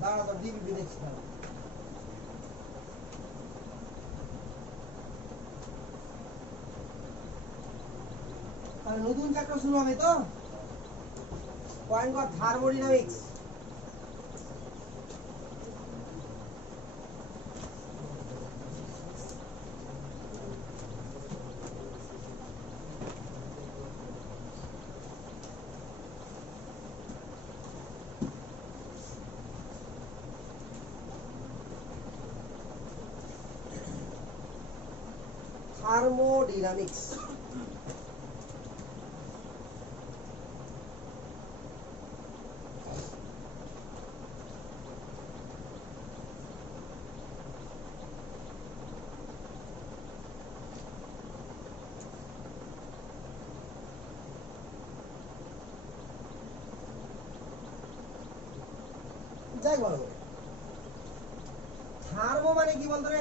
দাঁড়া তো ডিবিপি দেখছি না। তাহলে নতুন চ্যাপ্টার শুরু হবে তো পয়েন্ট অফ থার্মোডাইনামিক্স। থার্মোডাইনামিক্স যাই বলো। থার্মো মানে কি বলতো রে?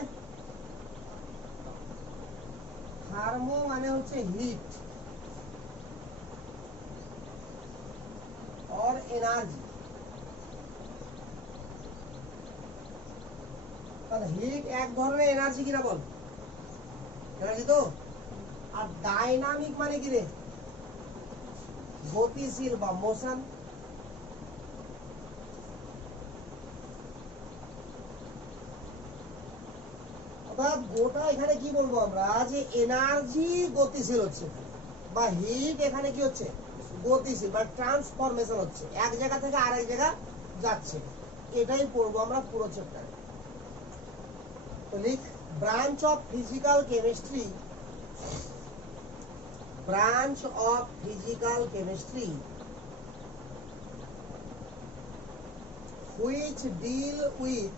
থার্মো মানে হচ্ছে হিট और एनर्जी। তাহলে হিট এক ধরনের এনার্জি কিনা বল? এনার্জি তো। আর ডাইনামিক মানে কি রে? গতিশীল বা মোশন। অর্থাৎ গোটা এখানে কি বলবো আমরা যে এনার্জি গতিশীল হচ্ছে বা হিট এখানে কি হচ্ছে গতিশীল বা ট্রান্সফরমেশন হচ্ছে, এক জায়গা থেকে আরেক জায়গা যাচ্ছে। এটাই পড়বো আমরা পুরো চ্যাপ্টারে। তো লিখ branch of physical chemistry, branch of physical chemistry which deal with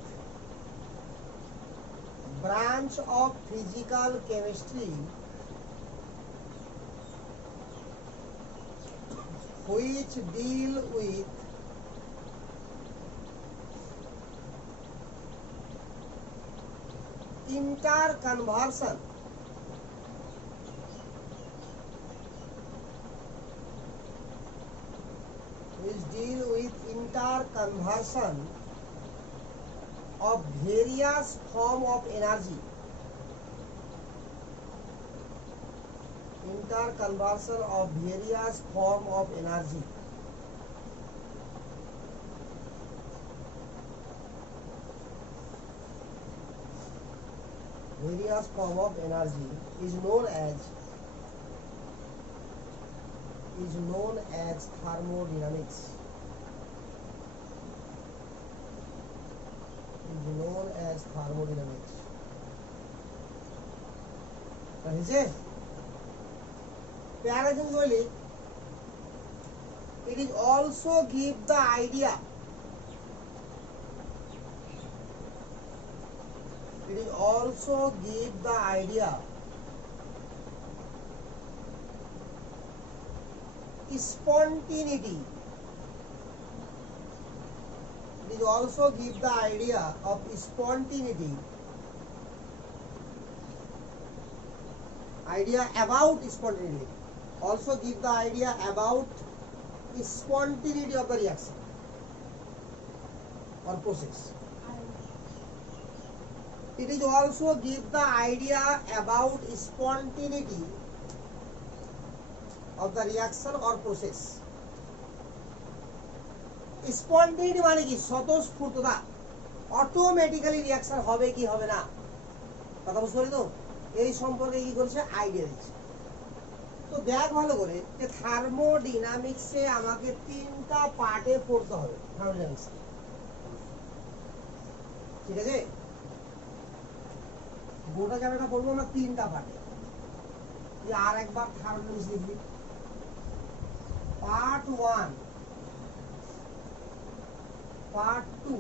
branch of physical chemistry which deal with interconversion of various form of energy. Interconversion of various form of energy. Various form of energy is known as thermodynamics. Is known as thermodynamics. বুঝছে? প্যারাদিন বলি it is also give the idea. It is also give the idea spontaneity. It is also give the idea of spontaneity. Idea about spontaneity. Also give the idea about spontaneity of the reaction or process. It is also give the idea about spontaneity of the reaction or process. Spontaneity মানে কি? স্বতঃস্ফূর্ততা। Automatically reaction হবে কি হবে না, কথা বুঝতে পারি তো? এই সম্পর্কে কি করছে আইডিয়া দিচ্ছে। তো দেখ ভালো করে যে থার্মোডাইনামিক্সে আমাকে তিনটা পার্টে পড়তে হবে। থার্মোডাইনামিক্স ঠিক আছে, গোটা চ্যাপ্টারটা পড়বো আমরা তিনটা পার্টে। আর একবার থার্মোডাইনামিক্স লিখবি। পার্ট 1, পার্ট 2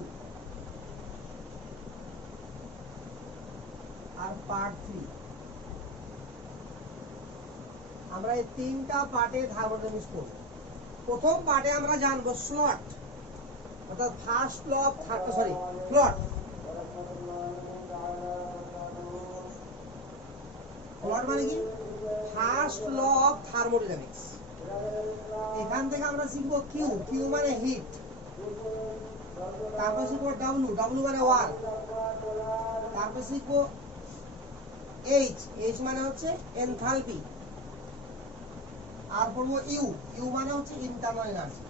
আর পার্ট 3। আমরা এই তিনটা পার্টে থার্মোডাইনামিক্স পড়ব। প্রথম পার্টে আমরা জানবো স্লট, অর্থাৎ ফার্স্ট ল অফ ফ্লট। ফ্লট মানে কি? First law of thermodynamics. এখান থেকে আমরা শিখবো কিউ। কিউ মানে হিট, তারপর শিখবো ডাব্লু, ডাব্লু মানে ওয়ার্ক। তারপর শিখবো এইচ, এইচ মানে হচ্ছে এনথালপি। আর পড়বো ইউ, ইউ মানে হচ্ছে ইন্টারনাল এনার্জি।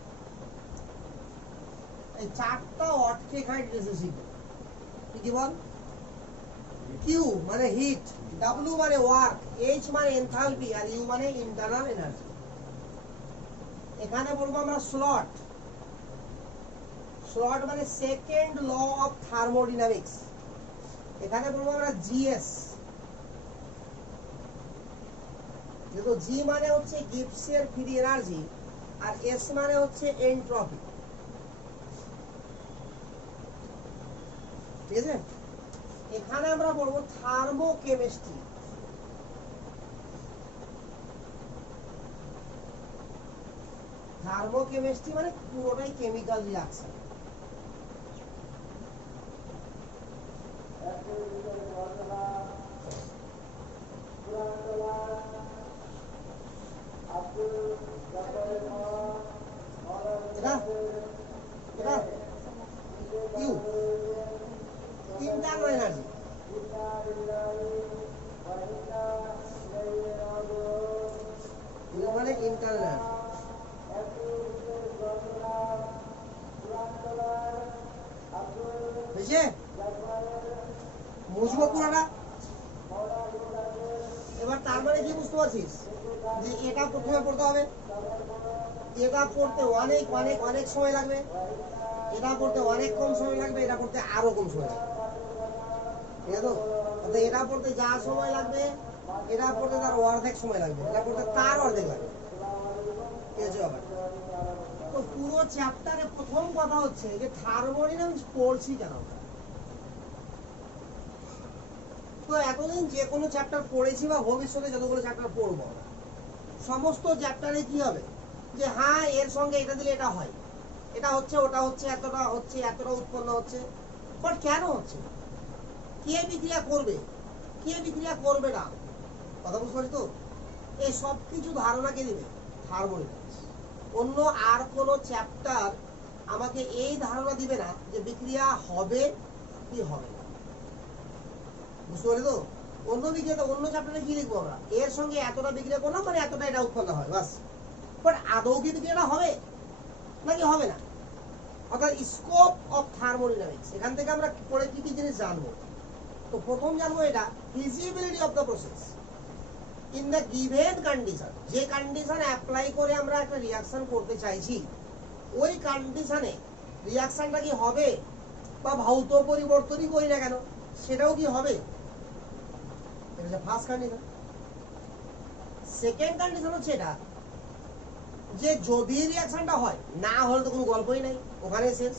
এই চারটা ওয়ার্ডকে এখানে ডিটেইলসে শিখবো। কি বল? কিউ মানে হিট, ডাব্লু মানে ওয়ার্ক, এইচ মানে এনথালপি, আর ইউ মানে ইন্টারনাল এনার্জি। এখানে বলবো আমরা স্লট, স্লট মানে সেকেন্ড ল অফ থার্মোডাইনামিক্স। এখানে বলবো আমরা জিএস, যেহেতু জি মানে হচ্ছে গিবসের ফ্রি এনার্জি আর এস মানে হচ্ছে এন্ট্রপি। ঠিক আছে, এখানে আমরা বলবো থার্মোকেমিস্ট্রি। থার্মোকেমিস্ট্রি মানে পুরোটাই কেমিক্যাল রিঅ্যাকশন। ইন্টারনাল এনার্জি, মানে ইন্টারনাল বুঝছে? বুঝবো পুরোটা। এবার তার মানে কি বুঝতে পারছিস যে এটা প্রথমে পড়তে হবে, এটা পড়তে অনেক অনেক অনেক সময় লাগবে, এটা পড়তে অনেক কম সময় লাগবে, এটা পড়তে আরো কম সময় লাগবে। ঠিক আছে, তো এটা পড়তে যা সময় লাগবে এটা পড়তে তার অর্ধেক সময় লাগবে, এটা পড়তে তার অর্ধেক লাগবে। ঠিক আছে ব্যাপার। তো পুরো চ্যাপ্টারে প্রথম কথা হচ্ছে যে থার্মোডাইনামিক্স পড়ছি কেন। তো এতদিন যে কোনো চ্যাপ্টার পড়েছি বা ভবিষ্যতে যতগুলো চ্যাপ্টার পড়বো সমস্ত চ্যাপ্টারে কি হবে যে হ্যাঁ এর সঙ্গে এটা দিলে এটা হয়, এটা হচ্ছে ওটা হচ্ছে, এতটা হচ্ছে, এতটা উৎপন্ন হচ্ছে। বাট কেন হচ্ছে, কে বিক্রিয়া করবে, কে বিক্রিয়া করবে না, কথা বুঝতে পারছি তো? এই সব কিছু ধারণা কে দিবে? থার্মোডাইনামিক্স। অন্য আর কোনো চ্যাপ্টার আমাকে এই ধারণা দিবে না যে বিক্রিয়া হবে কি হবে না। বুঝতে পারলি তো? অন্য বিক্রিয়া, অন্য চ্যাপ্টারে কি লিখবো আমরা, এর সঙ্গে এতটা বিক্রিয়া করলাম মানে এতটা এটা উৎপন্ন হয় বাস। বাট আদৌ কি বিক্রিয়াটা হবে নাকি হবে না? অর্থাৎ স্কোপ অফ থার্মোডাইনামিক্স, এখান থেকে আমরা পরে কি কি জিনিস জানবো। তো প্রথম জানবো এটা feasibility of the process in the given condition. যে কন্ডিশন অ্যাপ্লাই করে আমরা একটা রিঅ্যাকশন করতে চাইছি ওই কন্ডিশনে রিঅ্যাকশনটা কি হবে, বা ভৌত পরিবর্তনই করি না কেন সেটাও কি হবে। এটা হচ্ছে ফার্স্ট কন্ডিশন। সেকেন্ড কন্ডিশন হচ্ছে এটা যে যদি রিঅ্যাকশনটা হয়, না হলে তো কোনো গল্পই নাই, ওখানে শেষ।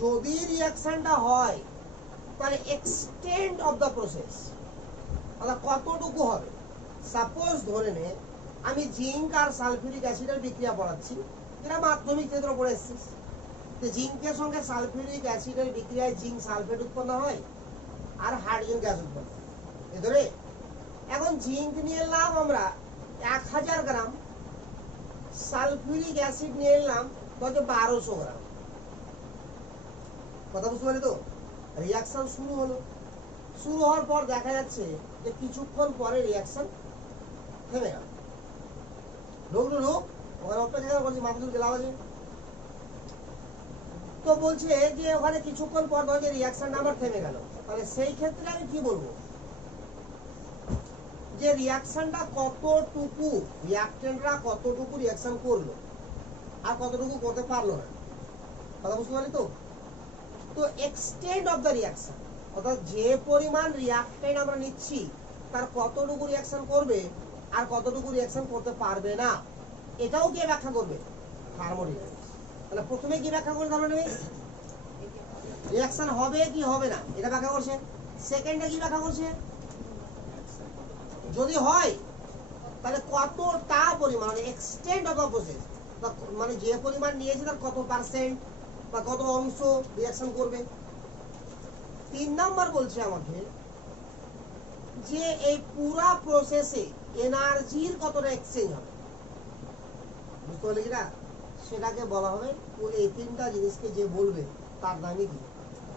যদি রিঅ্যাকশনটা হয় তাহলে এক্সটেন্ট অফ দ্য প্রসেস, অর্থাৎ কতটুকু হবে। সাপোজ ধরে নে আমি জিঙ্ক আর সালফিউরিক অ্যাসিডের বিক্রিয়া পড়াচ্ছি, যেটা মাধ্যমিক ক্ষেত্রে পড়ে এসেছিস। তো জিঙ্কের সঙ্গে সালফিউরিক অ্যাসিডের বিক্রিয়ায় জিঙ্ক সালফেট উৎপন্ন হয় আর হাইড্রোজেন গ্যাস উৎপন্ন হয়। এ এখন জিঙ্ক নিয়ে এলাম আমরা 1000 গ্রাম, সালফিউরিক অ্যাসিড নিয়ে এলাম 1200 গ্রাম। কথা বুঝতে পারলি তো? রিঅ্যাকশন শুরু হলো, শুরু হওয়ার পর দেখা যাচ্ছে যে কিছুক্ষণ পরে রিঅ্যাকশন থেমে গেল। ঢুকলো ঢুক, ওখানে অপেক্ষা করছি, মাথা চুল গেলাম আছে। তো বলছে যে ওখানে কিছুক্ষণ পর ধর যে রিঅ্যাকশনটা আমার থেমে গেল, তাহলে সেই ক্ষেত্রে আমি কি বলবো যে রিঅ্যাকশনটা কতটুকু, রিঅ্যাকটেন্টরা কতটুকু রিঅ্যাকশন করলো আর কতটুকু করতে পারলো না। কথা বুঝতে পারলি তো? তো এক্সটেন্ট অফ দ্য রিঅ্যাকশন, অর্থাৎ যে পরিমাণ রিঅ্যাকটেন্ট আমরা নিচ্ছি তার কতটুকু রিঅ্যাকশন করবে আর কতটুকু রিঅ্যাকশন করতে পারবে না, এটাও কে ব্যাখ্যা করবে? থার্মোডাইনামিক্স। তাহলে প্রথমে কি ব্যাখ্যা করবে থার্মোডাইনামিক্স? রিঅ্যাকশন হবে কি হবে না এটা ব্যাখ্যা করছে। সেকেন্ডে কি ব্যাখ্যা করছে? যদি হয় তাহলে কতটা পরিমাণ, মানে এক্সটেন্ট অফ দ্য প্রসেস, মানে যে পরিমাণ নিয়েছে তার কত পার্সেন্ট বা কত অংশ রিঅ্যাকশন করবে। 3 নাম্বার বলছে আমাকে যে এই পুরা প্রসেসে এনার্জির কতটা এক্সচেঞ্জ হবে। বুঝতে পারলি কিনা? সেটাকে বলা হবে, এই তিনটা জিনিসকে যে বলবে তার নামই কি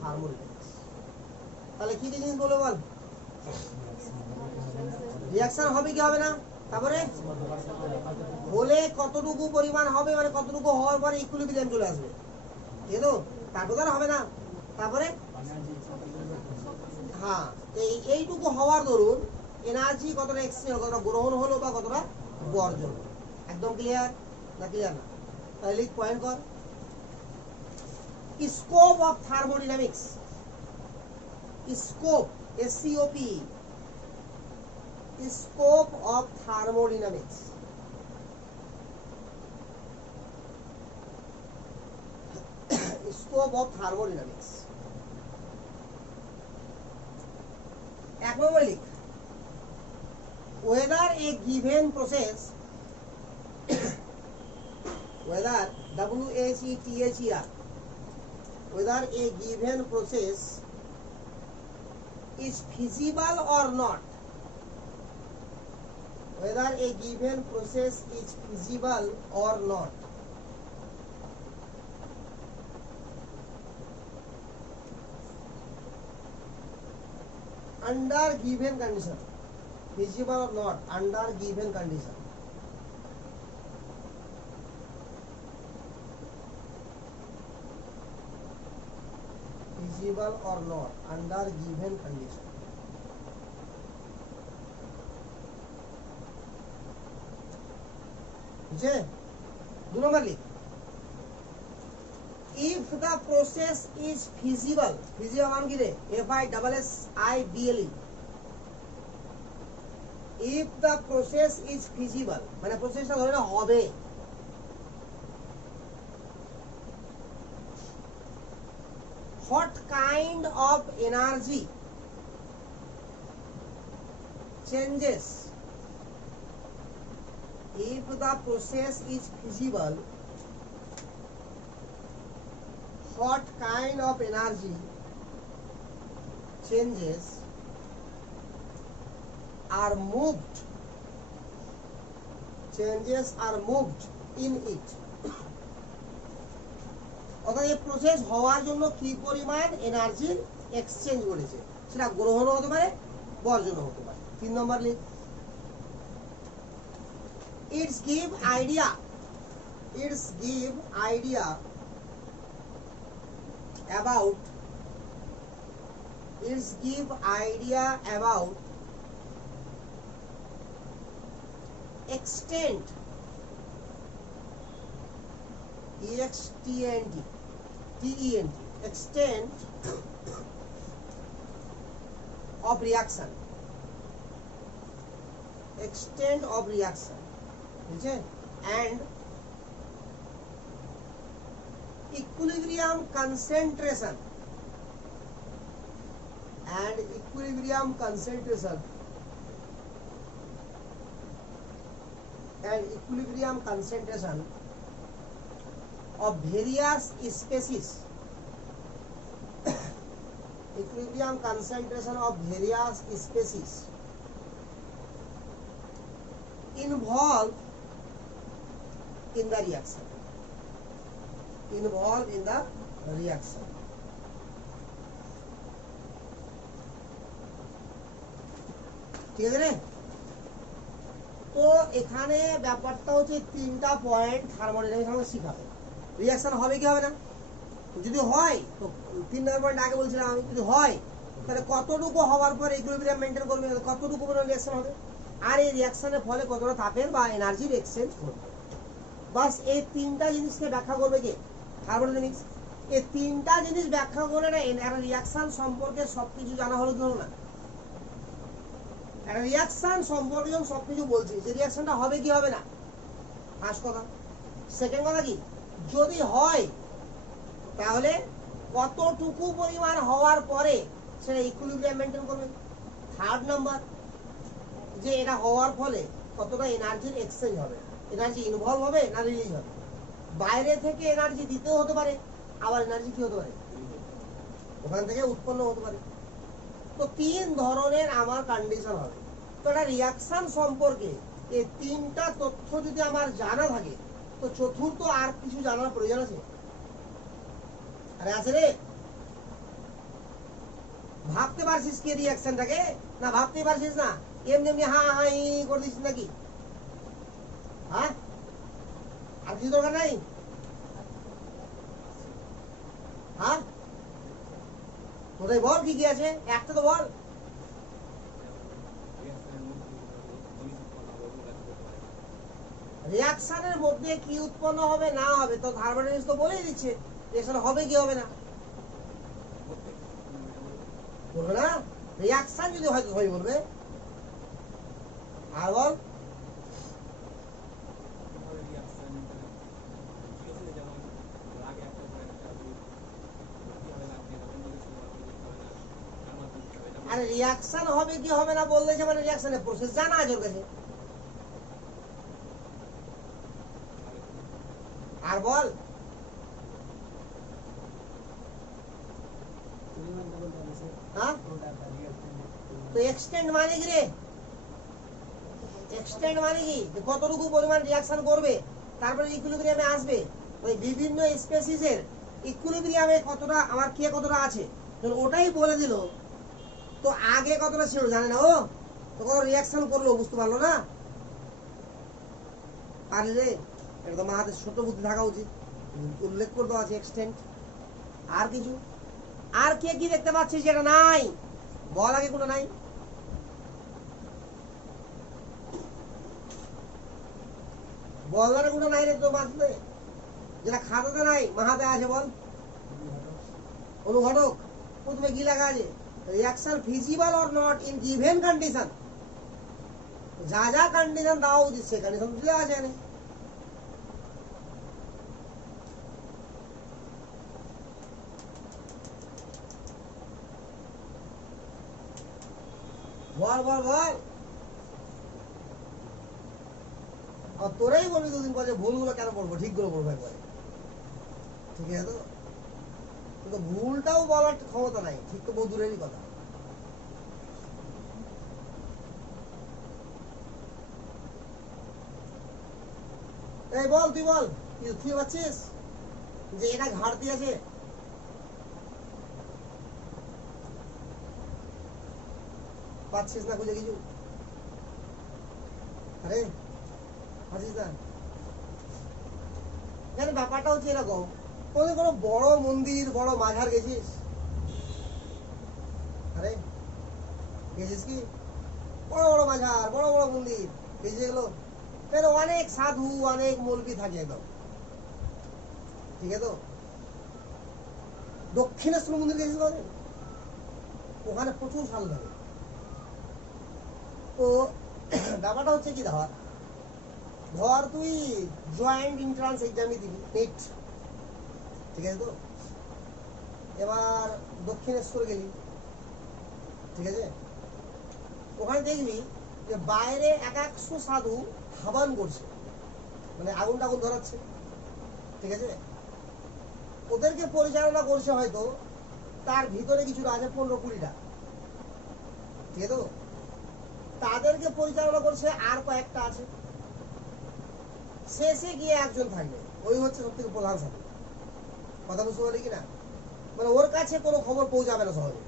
থার্মোডাইনামিক্স। তাহলে কি কি জিনিস বলবে বল? রিঅ্যাকশন হবে কি হবে না, তারপরে হলে কতটুকু পরিমাণ হবে, মানে কতটুকু হওয়ার পরে ইকুইলিব্রিয়াম চলে আসবে, ঠিক তো? তারপর আর হবে না, তারপরে হ্যাঁ এইটুকু হওয়ার দরুন এনার্জি কতটা এক্সচেঞ্জ, কতটা গ্রহণ হলো বা কতটা বর্জন হলো। একদম ক্লিয়ার না? ক্লিয়ার না? তাহলে লিখ পয়েন্ট কর, scope of thermodynamics. Scope, SCOP, scope of thermodynamics. Scope of thermodynamics. এক নম্বর লিখ, whether a given process, whether WHETHER, whether a given process is feasible or not, whether a given process is feasible or not, under given condition, feasible or not under given condition. Feasible or not under given condition. বুঝছে? 2 নম্বর লিখ, if the process is feasible, feasible মান কি রে? FISSIBLE, if the process is feasible মানে প্রসেসটা ধরে না হবে, what kind of energy changes, if the process is feasible, what kind of energy changes are moved, changes are moved in it. অর্থাৎ এই প্রসেস হওয়ার জন্য কি পরিমাণ এনার্জির এক্সচেঞ্জ করেছে, সেটা গ্রহণ হতে পারে, বর্জন হতে পারে। 3 নম্বর লিখ, it's give idea, it's give idea about, it's give idea about extent, EXTENT, TENT, extent of reaction, extent of reaction, বুঝছে? and equilibrium concentration, and equilibrium concentration, and equilibrium concentration of various species, equilibrium concentration of various species involved in the reaction, involved in the reaction. ঠিক আছে রে? তো এখানে ব্যাপারটা হচ্ছে 3টা point thermodynamics আমাকে শিখাবে। রিঅ্যাকশন হবে কি হবে না, যদি হয় তো 3 নম্বর পয়েন্ট আগে বলছিলাম আমি, যদি হয় তাহলে কতটুকু হওয়ার পর ইকুইলিব্রিয়াম মেইনটেইন করবে, কতটুকু পরিমাণ রিঅ্যাকশন হবে, আর এই রিঅ্যাকশনের ফলে কতটা তাপের বা এনার্জির এক্সচেঞ্জ করবে। বাস এই 3টা জিনিসকে ব্যাখ্যা করবে কি থার্মোডাইনামিক্স। এই 3টা জিনিস ব্যাখ্যা করে না, একটা রিঅ্যাকশন সম্পর্কে সবকিছু জানা হলো কি হলো না? একটা রিঅ্যাকশন সম্পর্কে যখন সবকিছু বলছি, যে রিঅ্যাকশনটা হবে কি হবে না, ফার্স্ট কথা। সেকেন্ড কথা কি, যদি হয় তাহলে কতটুকু পরিমাণ হওয়ার পরে সেটা ইকুইলিব্রিয়াম মেইনটেইন করবে। থার্ড নাম্বার, যে এটা হওয়ার ফলে কতটা এনার্জির এক্সচেঞ্জ হবে, এনার্জি ইনভলভ হবে না রিলিজ হবে। বাইরে থেকে এনার্জি দিতেও হতে পারে, আবার এনার্জি কি হতে পারে, ওখান থেকে উৎপন্ন হতে পারে। তো 3 ধরনের আমার কন্ডিশন হবে। তো একটা রিঅ্যাকশন সম্পর্কে এই 3টা তথ্য যদি আমার জানা থাকে, তো চতুর্থ আর কিছু জানার প্রয়োজন আছে? আরে আছে রে, ভাবতে পারছিস কি রিয়াকশনটাকে? না ভাবতে পারছিস না, এমনি এমনি হা হাই করে দিচ্ছিস নাকি? হ্যাঁ, আর কিছু দরকার নাই? হ্যাঁ, তোদের বল কি কি আছে, একটা তো বল। রিয়াকশনের মধ্যে কি উৎপন্ন হবে না হবে তো থার্মোডাইনামিক্স তো বলেই দিচ্ছে রিয়াকশন হবে কি হবে না। বলবে না, রিয়াকশন যদি হয়তো সবাই বলবে। আর বল, আরে রিয়াকশন হবে কি হবে না বললে যে মানে রিয়াকশনের প্রসেস জানা আছে ওর কাছে। আর বল, হ্যাঁ তো এক্সটেন্ড মানে কি রে? এক্সটেন্ড মানে কি যে কতটুকু পরিমাণ রিয়াকশন করবে তারপরে ইকুইলিব্রিয়ামে আসবে। ওই বিভিন্ন স্পেসিসের ইকুইলিব্রিয়ামে কতটা আমার কে কতটা আছে ওটাই বলে দিল। তো আগে কতটা ছিল জানে না ও, তো কত রিয়াকশন করলো বুঝতে পারলো না। আরে রে, এটা তো মাথাতে ছোট বুদ্ধি থাকা উচিত। উল্লেখ করে দেওয়া আছে এক্সটেন্ড। আর কিছু, আর কে কি দেখতে পাচ্ছিস যেটা নাই বল, আগে কোনো নাই? বলার কোনো নাই রে তো মাথাতে, যেটা খাতাতে নাই মাথাতে আছে বল। অনুঘটক প্রথমে কি লেখা আছে? Reaction feasible or not in given condition. যা যা কন্ডিশন দেওয়া উচিত সে কন্ডিশন দিলে আছে না। বল বল বল, আর তোরাই বলবি দুদিন পরে ভুলগুলো কেন পড়বো, ঠিকগুলো পড়বো একবারে। ঠিক আছে তো, কিন্তু ভুলটাও বলার ক্ষমতা নাই, ঠিক তো বহু দূরেরই কথা। এই বল, তুই বল, তুই পাচ্ছিস যে এটা ঘাটতি আছে? পাচ্ছিস না খুঁজে কিছু? আরে পাচ্ছিস না? এখানে ব্যাপারটা হচ্ছে এরকম, কোনো বড় মন্দির বড় মাঝার গেছিস? আরে গেছিস কি? বড় বড় মাঝার বড় বড় মন্দির গেছিস এগুলো? অনেক সাধু অনেক মৌলবি থাকে একদম, ঠিক আছে তো? দক্ষিণেশ্বর মন্দির গেছিস বলে? ওখানে প্রচুর সাধু থাকে। তো ব্যাপারটা হচ্ছে কি, ধর ধর তুই জয়েন্ট এন্ট্রান্স এক্সামই দিবি, নেট, ঠিক আছে তো? এবার দক্ষিণেশ্বর গেলি, ঠিক আছে? ওখানে দেখবি যে বাইরে 100 সাধু হাবান করছে, মানে আগুন টাগুন ধরাচ্ছে, ঠিক আছে? ওদেরকে পরিচালনা করছে হয়তো তার ভিতরে কিছু আছে 15-20টা, ঠিক আছে তো? তাদেরকে পরিচালনা করছে আর কয়েকটা আছে, শেষে গিয়ে একজন থাকবে, ওই হচ্ছে সব থেকে প্রধান সাধু। কথা বুঝতে পারলি কিনা? মানে ওর কাছে কোনো খবর পৌঁছাবে না সহজে।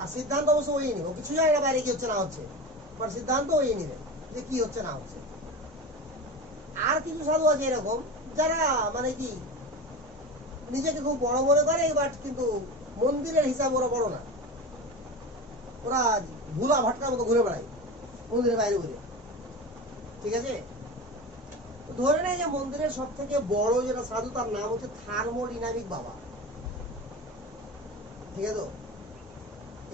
আর সিদ্ধান্ত অবশ্য ওই নিবে, ও কিছু জানে না বাইরে কি হচ্ছে না হচ্ছে, বাট সিদ্ধান্ত ওই নিবে যে কি হচ্ছে না হচ্ছে। আর কিছু সাধু আছে এরকম যারা মানে কি নিজেকে খুব বড় মনে করে, বাট কিন্তু মন্দিরের হিসাব ওরা বড় না, ওরা ভুলা ভাটকার মতো ঘুরে বেড়ায় মন্দিরের বাইরে ঘুরে, ঠিক আছে? ধরে নেয় যে মন্দিরের সব থেকে বড় যেটা সাধু তার নাম হচ্ছে থার্মোডাইনামিক বাবা, ঠিক আছে তো?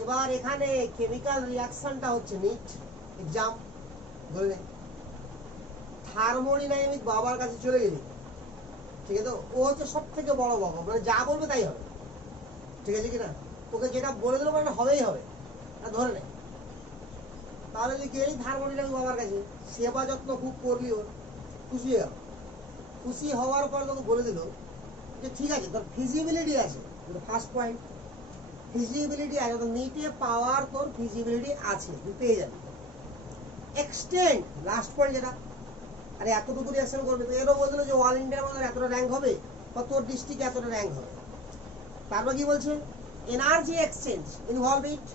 এবার এখানে কেমিক্যাল রিয়াকশনটা হচ্ছে নিট এক্সাম, ধরে নে থার্মোডাইনামিক বাবার কাছে চলে গেলি, ঠিক আছে তো? ও হচ্ছে সব থেকে বড় বাবা, মানে যা বলবে তাই হবে, ঠিক আছে কিনা? ওকে যেটা বলে দিল মানে হবেই হবে, ধরে নে। তাহলে যদি গেলি থার্মোডাইনামিক বাবার কাছে, সেবা যত্ন খুব করলি, ওর খুশি হয়ে গেল। খুশি হওয়ার পর তোকে বলে দিল যে ঠিক আছে তোর ফিজিবিলিটি আছে, ফার্স্ট পয়েন্ট ফিজিবিলিটি আছে, তো নিটে পাওয়ার তোর ফিজিবিলিটি আছে, তুই পেয়ে যাবি। এক্সটেন্ড লাস্ট পয়েন্ট যেটা, আরে এতটুকু রিয়াকশন করবে, তো এরও বলছিল যে অল ইন্ডিয়ার মধ্যে এতটা র্যাঙ্ক হবে বা তোর ডিস্ট্রিক্টে এতটা র্যাঙ্ক হবে। তারপর কি বলছে, এনার্জি এক্সচেঞ্জ ইনভলভ ইট,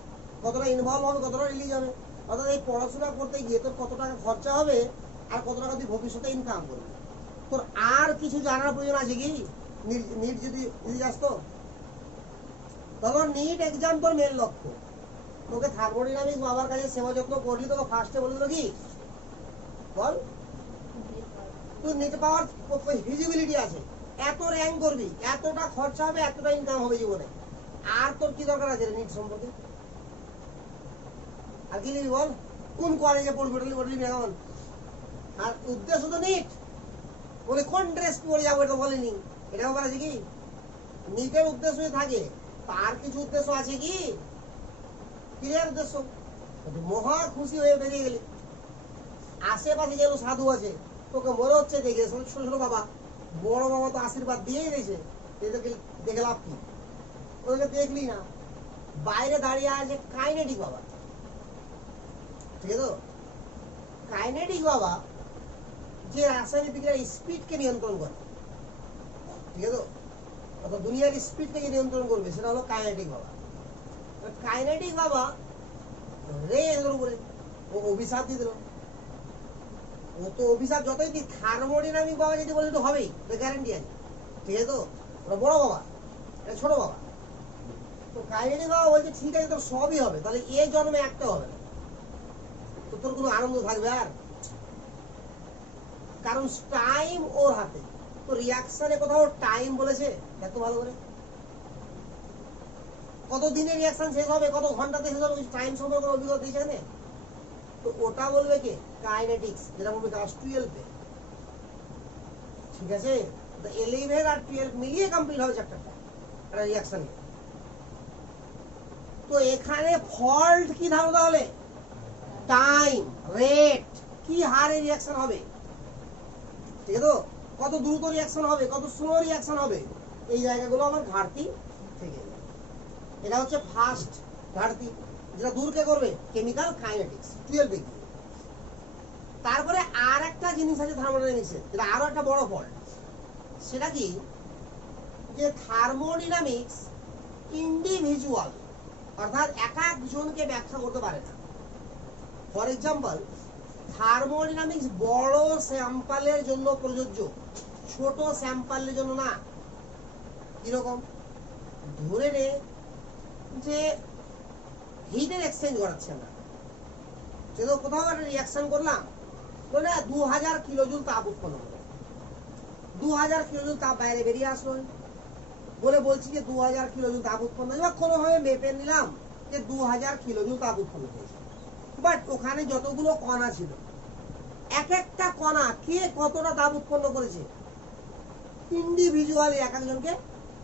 কতটা ইনভলভ হবে, কতটা রিলিজ হবে। অর্থাৎ এই পড়াশোনা করতে গিয়ে তোর কত টাকা খরচা হবে আর কত টাকা তুই ভবিষ্যতে ইনকাম করবি। তোর আর কিছু জানার প্রয়োজন আছে কি? নিট যদি যাস তো তখন নিট এক্সাম তোর মেন লক্ষ্য। তোকে থার্মোডাইনামিক্স বাবার কাছে সেবা যত্ন করলি, তোকে ফার্স্টে বলে দিল কি বল, তুই নিট পাওয়ার ফিজিবিলিটি আছে, এত র্যাঙ্ক করবি, এতটা খরচা হবে, এতটা ইনকাম হবে জীবনে, আর তোর কি দরকার আছে নিট সম্পর্কে? আর কি নিবি বল, কোন কলেজে পড়বি ওটা লিবি এখন? আর উদ্দেশ্য তো নিট, বলে কোন ড্রেস পরে যাবো এটা বলেনি, এটা ব্যাপার আছে কি? নিটের উদ্দেশ্যই থাকে, তার কিছু উদ্দেশ্য আছে কি? ক্লিয়ার উদ্দেশ্য। মহা খুশি হয়ে বেরিয়ে গেলি, আশেপাশে যেন সাধু আছে, তোকে মনে হচ্ছে দেখে ছোট ছোট বাবা, বড় বাবা তো আশীর্বাদ দিয়েই রয়েছে, এদেরকে দেখে লাভ কি? ওদেরকে দেখলি না, বাইরে দাঁড়িয়ে আছে কাইনেটিক বাবা, ঠিক আছে তো? কাইনেটিক বাবা যে রাসায়নিক বিক্রিয়ার স্পিডকে নিয়ন্ত্রণ করে, ঠিক আছে তো? অর্থাৎ দুনিয়ার স্পিডকে যে নিয়ন্ত্রণ করবে সেটা হলো কাইনেটিক বাবা। কাইনেটিক বাবা রে এদের উপরে ও অভিশাপ দিয়ে দিল। ও তো অভিশাপ যতই দিক, থার্মোডাইনামিক বাবা যদি বলে তো হবেই, গ্যারান্টি আছে, ঠিক আছে তো? ওরা বড় বাবা, ছোট বাবা। তো কাইনেটিক বাবা বলছে ঠিক আছে তোর সবই হবে, তাহলে এই জন্মে একটা হবে না, তো তোর কোনো আনন্দ থাকবে আর? কারণ টাইম ওর হাতে। তো রিয়াকশনে কোথাও টাইম বলেছে এত ভালো করে? কত দিনে রিয়াকশন শেষ হবে, কত ঘন্টাতে শেষ হবে, টাইম সম্পর্কে অভিজ্ঞতা দিয়েছে এখানে? তো ওটা বলবে কে? কাইনেটিক্স, যেটা বলবে ক্লাস 12-এ, ঠিক আছে? তো 11 আর 12 মিলিয়ে কমপ্লিট হবে চ্যাপ্টারটা, একটা রিয়াকশন। তো এখানে ফল্ট কি থাকবে তাহলে? টাইম, রেট, কি হারে রিয়াকশন হবে, ঠিক আছে তো? কত দ্রুত রিয়াকশন হবে, কত স্লো রিয়াকশন হবে, এই জায়গাগুলো আমার ঘাটতি থেকে যায়। এটা হচ্ছে ফার্স্ট ঘাটতি, যেটা দূর কে করবে? কেমিক্যাল কাইনেটিক্স 12 গিয়ে। তারপরে আর একটা জিনিস আছে থার্মোডাইনামিক্সে, যেটা আরো একটা বড় ফল্ট। সেটা কি? যে থার্মোডাইনামিক্স ইন্ডিভিজুয়াল, অর্থাৎ এক একজনকে ব্যাখ্যা করতে পারে না। ফর এক্সাম্পল, থার্মোডাইনামিক্স বড় স্যাম্পলের জন্য প্রযোজ্য, ছোট স্যাম্পলের জন্য না। কিরকম? ধরে নে যে হিটের এক্সচেঞ্জ করাচ্ছি আমরা, সেটা কোথাও একটা রিয়াকশন করলাম, বলে 2000 কিলোজুল তাপ উৎপন্ন হলো, 2000 কিলোজুল তাপ বাইরে বেরিয়ে আসলো, বলে বলছি যে 2000 কিলোজুল তাপ উৎপন্ন হয়েছে, বা কোনোভাবে মেপে নিলাম যে 2000 কিলোজুল তাপ উৎপন্ন হয়েছে। বাট ওখানে যতগুলো কণা ছিল, এক একটা কণা কে কতটা তাপ উৎপন্ন করেছে, ইন্ডিভিজুয়ালি এক একজনকে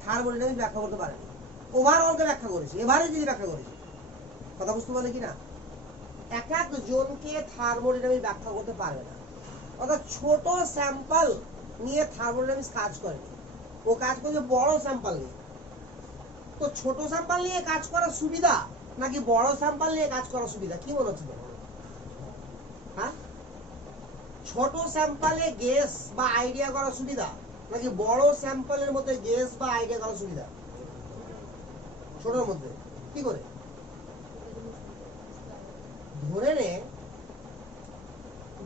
থার্মোডাইনামিক্স ব্যাখ্যা করতে পারেনি। ওভারঅলকে ব্যাখ্যা করেছে, এভারেজলি ব্যাখ্যা করেছে। কথা বুঝতে পারলে কিনা? এক একজনকে থার্মোডাইনামিক্স ব্যাখ্যা করতে পারবে না। অর্থাৎ ছোট স্যাম্পল নিয়ে থার্মোডাইনামিক্স কাজ করে, ও কাজ করছে বড় স্যাম্পল নিয়ে। তো ছোট স্যাম্পল নিয়ে কাজ করার সুবিধা নাকি বড় স্যাম্পল নিয়ে কাজ করার সুবিধা, কি মনে হচ্ছে? হ্যাঁ, ছোট স্যাম্পলে গেস বা আইডিয়া করার সুবিধা নাকি বড় স্যাম্পলের মধ্যে গেস বা আইডিয়া করার সুবিধা? ছোটর মধ্যে। কি করে? ধরে নে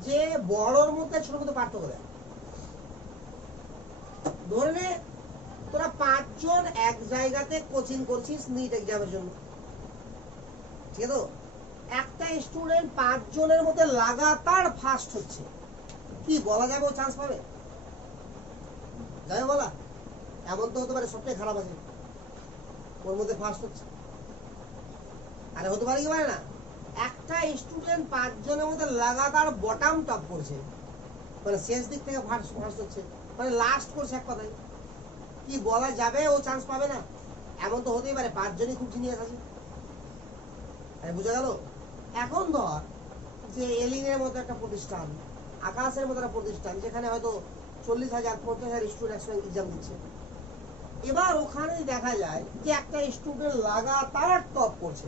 যে বড়র মধ্যে ছোট মধ্যে পার্থক্য দেয়। ধরে নে তোরা 5 জন এক জায়গাতে কোচিং করছিস নিট এক্সামের জন্য, ঠিক আছে? একটা স্টুডেন্ট 5 জনের মধ্যে লাগাতার ফার্স্ট হচ্ছে, কি বলা যাবে ও চান্স পাবে? যাবে বলা? এমন তো হতে পারে সবটাই খারাপ আছে, ওর মধ্যে ফার্স্ট হচ্ছে। আরে হতে পারে কি পারে না? একটা স্টুডেন্ট 5 জনের মধ্যে লাগাতার বটম টপ করছে, মানে শেষ দিক থেকে ফার্স্ট হচ্ছে, মানে লাস্ট করছে, এক কথায় কি বলা যাবে ও চান্স পাবে না? এমন তো হতেই পারে 5 জনই খুব জিনিয়াস আছে। বুঝা গেল? এখন ধর যে এলিনের মতো একটা প্রতিষ্ঠান, আকাশের মতো একটা প্রতিষ্ঠান, যেখানে হয়তো 40,000 50,000 স্টুডেন্ট এক্সাম দিচ্ছে। এবার ওখানে দেখা যায় যে একটা স্টুডেন্ট লাগাতার টপ করছে,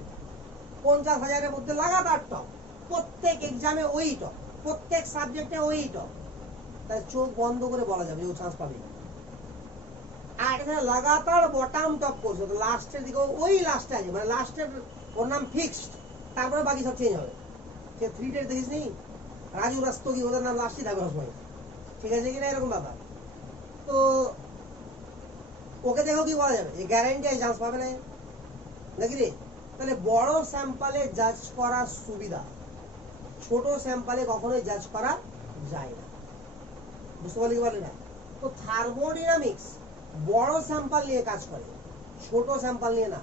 50,000-এর মধ্যে লাগাতার টপ, প্রত্যেক এক্সামে ওই টপ, প্রত্যেক সাবজেক্টে ওই টপ। তাই চোখ বন্ধ করে বলা যাবে ও চান্স পাবে। আর এখানে লাগাতার বটম টপ করছে, তো লাস্টের দিকে ওই লাস্টে আছে, মানে লাস্টের ওর নাম ফিক্সড, তারপরে বাকি সব চেঞ্জ হবে। সে 3 ডেট দেখিস নি, রাজু রাস্তগি, ওদের নাম লাস্টই থাকবে সময়, ঠিক আছে কিনা এরকম ব্যাপার। তো ওকে দেখো কি বলা যাবে, যে গ্যারান্টি আছে চান্স পাবে না নাকি রে। তাহলে বড় স্যাম্পলে জাজ করার সুবিধা, ছোট স্যাম্পলে কখনোই জাজ করা যায় না, বুঝতে পারলি কি পারলি না। তো থার্মোডিনামিক্স বড় স্যাম্পল নিয়ে কাজ করে, ছোট স্যাম্পল নিয়ে না।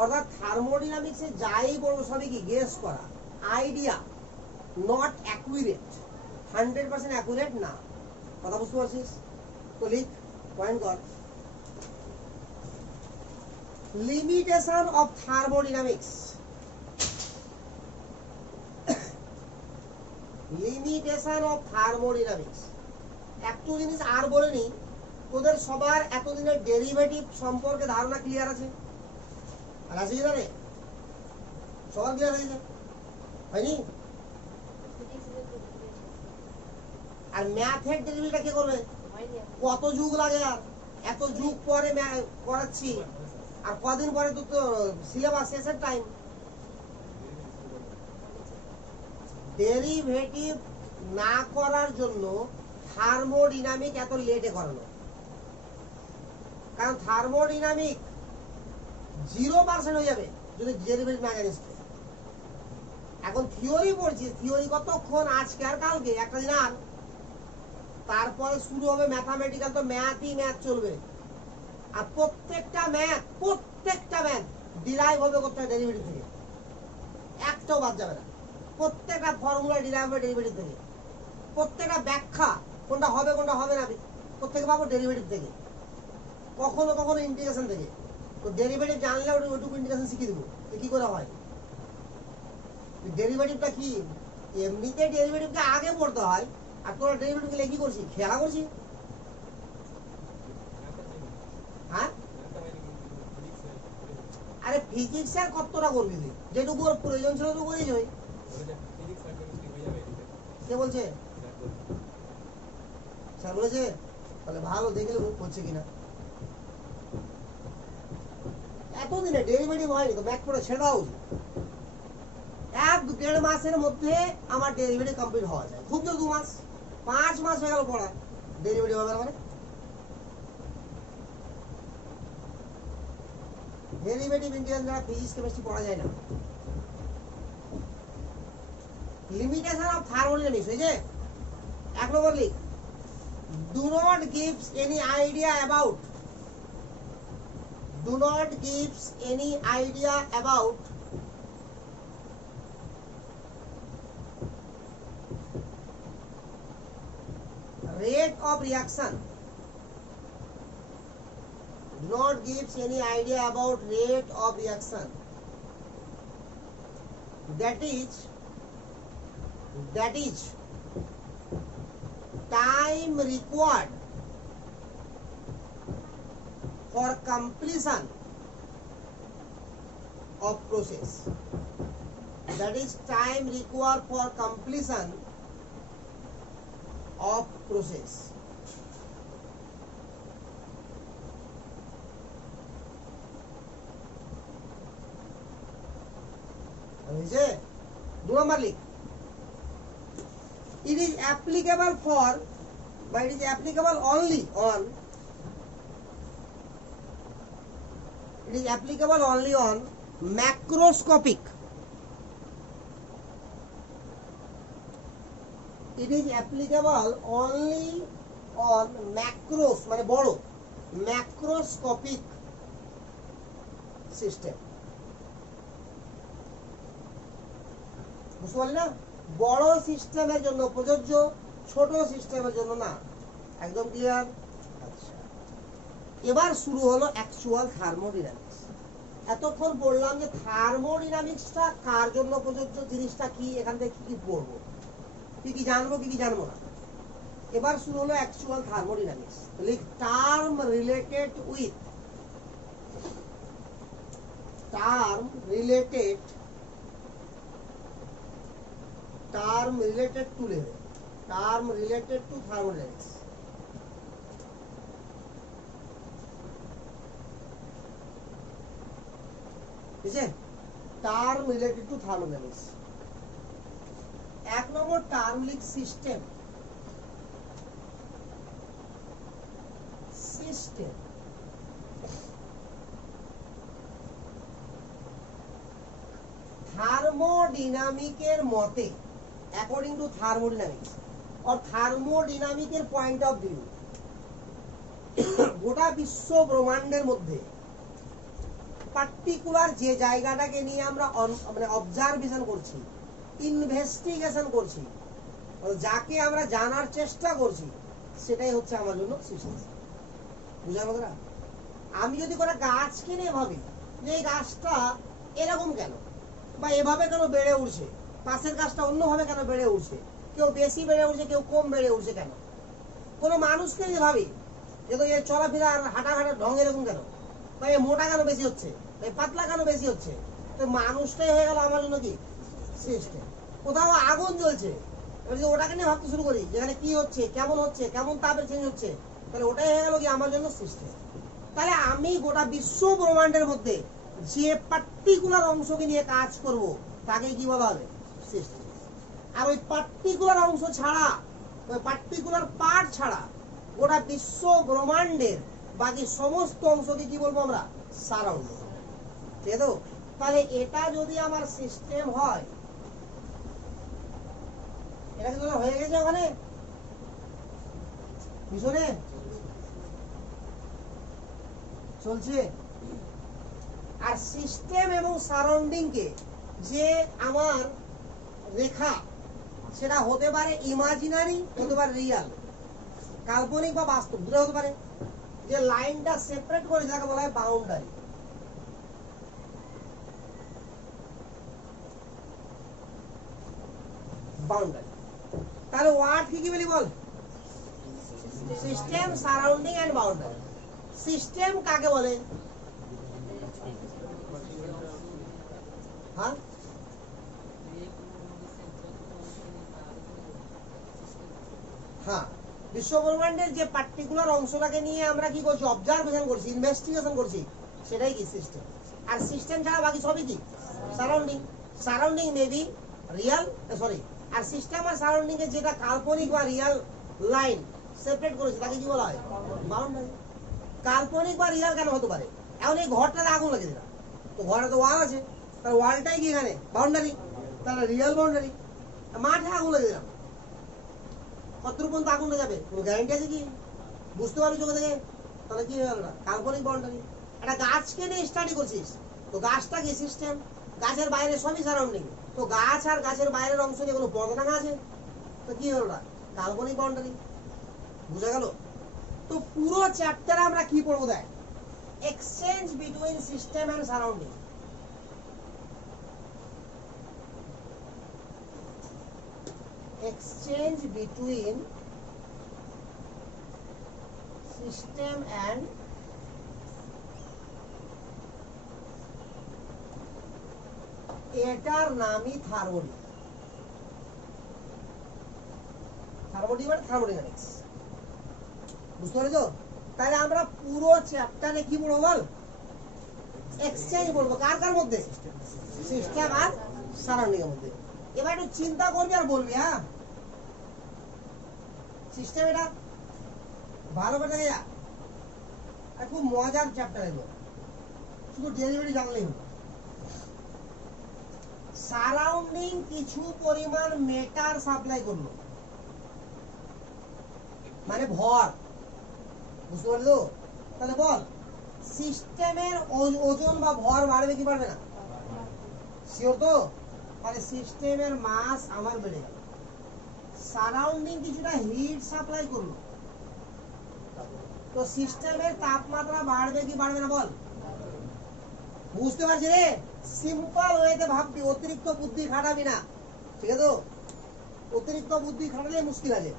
অর্থাৎ থার্মোডিনামিক্সে যাই বলবো সবই কি গেস করা, আইডিয়া, নট অ্যাকুরেট, 100% অ্যাকুরেট না। কথা বুঝতে পারছিস? তো লিখ, পয়েন্ট কর। Limitation of thermodynamics, limitation of thermodynamics. একটু জিনিস আর বলে নি, তোদের সবার এতদিনের ডেরিভেটিভ সম্পর্কে ধারণা ক্লিয়ার আছে? আর আছে কি জানে? সবার ক্লিয়ার হয়েছে হয়নি? আর ম্যাথের ডেরিভেটিভটা কে করবে? কত যুগ লাগে, আর এত যুগ পরে করাচ্ছি, আর কদিন পরে তো সিলেবাস শেষের টাইম। ডেরিভেটিভ না করার জন্য থার্মোডিনামিক এত লেটে করানো, কারণ থার্মোডিনামিক 0% হয়ে যাবে যদি ডেরিভেটিভ না জানিস। এখন থিওরি পড়ছিস, থিওরি কতক্ষণ? আজকে আর কালকে, একটা দিন আর, তারপরে শুরু হবে ম্যাথামেটিক্যাল, তো ম্যাথই ম্যাথ চলবে। আর প্রত্যেকটা ম্যাথ ডিরাইভ হবে কোথায়? ডেরিভেটিভ থেকে, একটাও বাদ যাবে না। প্রত্যেকটা ফর্মুলা ডিরাইভ হবে ডেরিভেটিভ থেকে, প্রত্যেকটা ব্যাখ্যা কোনটা হবে কোনটা হবে না প্রত্যেকে পাবো ডেরিভেটিভ থেকে, কখনো কখনো ইন্টিগ্রেশন থেকে। তো ডেরিভেটিভ জানলে ওইটুকু ইন্টিগ্রেশন শিখিয়ে দেবো কি করে হয়। ডেরিভেটিভটা কি, এমনিতে ডেরিভেটিভকে আগে পড়তে হয়, আর তোরা ডেরিভেটিভকে কি করছি, খেলা করছি। হ্যাঁ, আরে ফিজিক্স আর কতটা করবি তুই, যেটুকু ওর প্রয়োজন ছিল তো করেই যাবে। কে বলছে? স্যার বলেছে? তাহলে ভালো, দেখলে করছে কিনা। এতদিনে ডেরিভেটিভ হয়নি তো ম্যাথ পড়ে ছেড়ে দেওয়া উচিত। 1-1.5 মাসের মধ্যে আমার ডেরিভেটিভ কমপ্লিট হওয়া যায়, খুব জোর 2 মাস, 5 মাস হয়ে গেল পড়া, ডেরিভেটিভ হবে মানে। ডেরিভেটিভ ইন্টিগ্রাল দ্বারা ফিজিক্স কেমিস্ট্রি পড়া যায় না। লিমিটেশন অফ থার্মোডিনামিক্স হয়েছে 1 নম্বর লিখ। Do not gives any idea about, do not gives any idea about rate of reaction, do not gives any idea about rate of reaction, that is time required for completion of process, that is time required for completion of process. হয়েছে? 2 নম্বর লিখ। It is applicable for, but it is applicable only on, it is applicable only on macroscopic, it is applicable only on macros মানে বড়, macroscopic system। বুঝতে পারলি না? বড় সিস্টেমের জন্য প্রযোজ্য, ছোট সিস্টেমের জন্য না। একদম ক্লিয়ার? আচ্ছা, এবার শুরু হলো অ্যাকচুয়াল থার্মোডিনামিক্স। এতক্ষণ বললাম যে থার্মোডিনামিক্সটা কার জন্য প্রযোজ্য, জিনিসটা কি, এখান থেকে কি কি পড়বো, কি কি জানবো, কি কি জানবো না। এবার শুরু হলো অ্যাকচুয়াল থার্মোডিনামিক্স। লিখ, term related with, term related to level, term related to thermodynamics. ঠিক আছে, টার্ম রিলেটেড টু থার্মোডাইনামিক্স। এক নম্বর টার্ম লিখ সিস্টেম। সিস্টেম থার্মোডিনামিকের মতে, অ্যাকর্ডিং টু থার্মোডিনামিক্স और থার্মোডিনামিকের পয়েন্ট অফ ভিউ, গোটা বিশ্ব ব্রহ্মাণ্ডের মধ্যে পার্টিকুলার যে জায়গাটাকে নিয়ে আমরা মানে অবজারভেশন করছি, ইনভেস্টিগেশন করছি, যাকে আমরা জানার চেষ্টা করছি, সেটাই হচ্ছে আমার জন্য সিস্টেম। বুঝার কথা? আমি যদি কোনো গাছকে নিয়ে ভাবি যে এই গাছটা এরকম কেন, বা এভাবে কেন বেড়ে উঠছে, পাশের গাছটা অন্যভাবে কেন বেড়ে উঠছে, কেউ বেশি বেড়ে উঠছে কেউ কম বেড়ে উঠছে কেন, কোনো মানুষকে নিয়ে ভাবি যে তো এর চলাফেরা আর হাঁটাঘাটার ঢং এরকম কেন, বা এ মোটা কেন বেশি হচ্ছে, এই পাতলা কেন বেশি হচ্ছে, তো মানুষটাই হয়ে গেল আমার জন্য কি সিস্টেম। কোথাও আগুন জ্বলছে, এবার যদি ওটাকে নিয়ে ভাবতে শুরু করি যেখানে কি হচ্ছে, কেমন তাপের চেঞ্জ হচ্ছে, তাহলে ওটাই হয়ে গেল কি আমার জন্য সিস্টেম। তাহলে আমি গোটা বিশ্ব ব্রহ্মাণ্ডের মধ্যে যে পার্টিকুলার অংশকে নিয়ে কাজ করব তাকে কি বলা হবে? সিস্টেম। আর ওই পার্টিকুলার অংশ ছাড়া, ওই পার্টিকুলার পার্ট ছাড়া গোটা বিশ্ব ব্রহ্মাণ্ডের বাকি সমস্ত অংশকে কি বলবো আমরা? সারাউন্ড। ঠিক আছে? তাহলে এটা যদি আমার সিস্টেম হয়, এটা কি হয়ে গেছে ওখানে পিছনে চলছে। আর সিস্টেম এবং সারাউন্ডিং কে যে আমার রেখা, সেটা হতে পারে ইমাজিনারি, হতে পারে রিয়াল, কাল্পনিক বা বাস্তব, দুটো হতে পারে। যে লাইনটা সেপারেট করে যাকে বলা হয় বাউন্ডারি। বাউন্ডারি তাহলে ওয়ার্ড কি কি বলি বল? System, surrounding and boundary. System কাকে বলে? হ্যাঁ, হ্যাঁ, বিশ্বব্রহ্মাণ্ডের যে পার্টিকুলার অংশটাকে নিয়ে আমরা কি করছি? অবজারভেশন করছি, ইনভেস্টিগেশন করছি, সেটাই কি সিস্টেম। আর সিস্টেম ছাড়া বাকি সবই কি? Surrounding. Surrounding may be real, sorry, আর সিস্টেম আর সারাউন্ডিং এর যেটা কাল্পনিক বা রিয়াল লাইন সেপারেট করেছে তাকে কি বলা হয়? বাউন্ডারি। কাল্পনিক বা রিয়াল কেন হতে পারে? এখন এই ঘরটাতে আগুন লাগে দিলাম, তো ঘরে তো ওয়াল আছে, তাহলে ওয়ালটাই কি এখানে বাউন্ডারি, তাহলে রিয়াল বাউন্ডারি। মাঠে আগুন লাগে দিলাম, কতটুকু পর্যন্ত আগুনটা যাবে কোনো গ্যারান্টি আছে কি? বুঝতে পারবি চোখে থেকে? তাহলে কি হয়ে গেল? কাল্পনিক বাউন্ডারি। একটা গাছকে নিয়ে স্টাডি করছিস, তো গাছটা কি সিস্টেম, গাছের বাইরে সবই সারাউন্ডিং, তো গাছ আর গাছের বাইরের অংশ নিয়ে কোনো পর্দা টাঙা আছে, তো কি হলো? কাল্পনিক বাউন্ডারি। বুঝা গেল? তো পুরো চ্যাপ্টারে আমরা কি পড়বো দেখ? Exchange between system and surrounding. Exchange between system and এটার নামই থার্মোডি। থার্মোডি মানে থার্মোডাইনামিক্স। বুঝতে পেরেছো? তাহলে আমরা পুরো চ্যাপ্টারে কি পড়বো বল? এক্সচেঞ্জ বলবো। কার কার মধ্যে? সিস্টেম আর সারাউন্ডিং এর মধ্যে। এবার একটু চিন্তা করবি আর বলবি। হ্যাঁ, সিস্টেম এটা ভালো করে দেখে যা, আর খুব মজার চ্যাপ্টার এগুলো, শুধু ডেরিভেটিভ জানলেই হলো। সারাউন্ডিং কিছু পরিমাণ মেটার সাপ্লাই করলো, মানে ভর। বুঝতে পারলো? তাহলে বল, সিস্টেমের ওজন বা ভর বাড়বে কি বাড়বে না? শিওর তো? তাহলে সিস্টেমের মাস আমার বেড়ে গেল। সারাউন্ডিং কিছুটা হিট সাপ্লাই করলো, তো সিস্টেমের তাপমাত্রা বাড়বে কি বাড়বে না বল? বুঝতে পারছি রে? সিম্পল ওয়েতে ভাববি, অতিরিক্ত বুদ্ধি খাটাবি না। ঠিক আছে? অতিরিক্ত বুদ্ধি খাটালে মুশকিল আছে।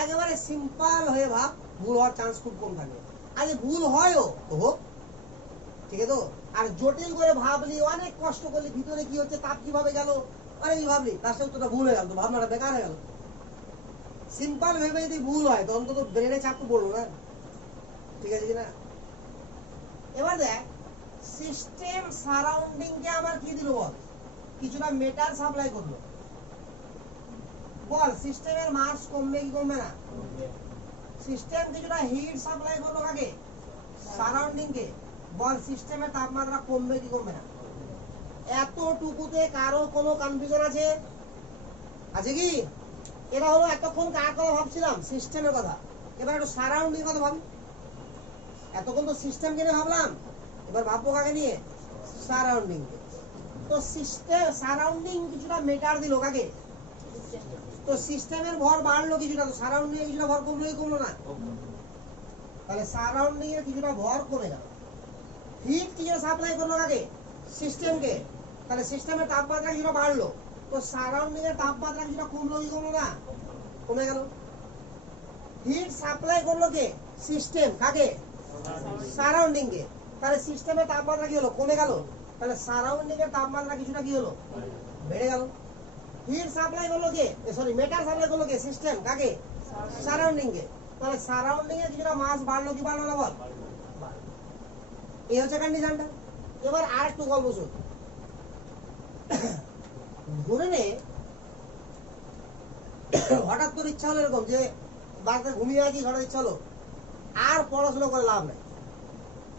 একেবারে সিম্পল হয়ে ভাব, ভুল হওয়ার চান্স খুব কম থাকে। আরে ভুল হয়ও তো হোক, ঠিক আছে? আর জটিল করে ভাবলি, অনেক কষ্ট করলি, ভিতরে কি হচ্ছে, তাপ কিভাবে গেল, আরে কি ভাবলি, তার সাথে উত্তরটা ভুল হয়ে গেল, তো ভাবনাটা বেকার হয়ে গেল। সিম্পল ভেবে যদি ভুল হয় তখন তো ব্রেনে চাপ তো পড়লো না, ঠিক আছে কিনা? এবার দেখ সিস্টেম সারাউন্ডিং কে আমার কি দিল বল, কিছুটা মেটাল সাপ্লাই করলো, বল সিস্টেমের মাস কমবে কি কমবে না? সিস্টেম কিছুটা হিট সাপ্লাই করলো কাকে, সারাউন্ডিং কে, বল সিস্টেমের তাপমাত্রা কমবে কি কমবে না? এতটুকুতে কারো কোনো কনফিউশন আছে? আছে কি? এটা হলো এতক্ষণ কার কথা ভাবছিলাম, সিস্টেমের কথা। এবার একটু সারাউন্ডিং কথা ভাবি। এতক্ষণ তো সিস্টেমকে নিয়ে ভাবলাম, এবার ভাববো কাকে নিয়ে, সারাউন্ডিং কে। তো সিস্টেম সারাউন্ডিং কিছুটা মেটার দিল কাকে, তো সিস্টেমের ভর বাড়লো কিছুটা, তো সারাউন্ডিং এ কিছুটা ভর কমলো কি কমলো না? তাহলে সারাউন্ডিং এর কিছুটা ভর কমে গেল। হিট কিছুটা সাপ্লাই করলো কাকে, সিস্টেমকে, তাহলে সিস্টেমের তাপমাত্রা কিছুটা বাড়লো, তো সারাউন্ডিং এর তাপমাত্রা কিছুটা কমলো কি কমলো না? কমে গেল। হিট সাপ্লাই করলো কে, সিস্টেম, কাকে, সারাউন্ডিং কে, তাহলে সিস্টেমের তাপমাত্রা কি হলো, কমে গেল, তাহলে সারাউন্ডিং এর তাপমাত্রা কিছুটা কি হলো, বেড়ে গেল। হিট সাপ্লাই করলো কে, সরি মেটাল সাপ্লাই করলো কে, সিস্টেম, কাকে, সারাউন্ডিং কে, তাহলে সারাউন্ডিং এর কিছুটা মাস বাড়লো কি বাড়লো না বল? এই হচ্ছে কন্ডিশনটা। এবার আর একটু গল্প শুন। ধরে নে হঠাৎ করে ইচ্ছা হলো এরকম যে বাড়িতে ঘুমিয়ে আছি, হঠাৎ ইচ্ছা হলো আর পড়াশোনা করে লাভ নাই,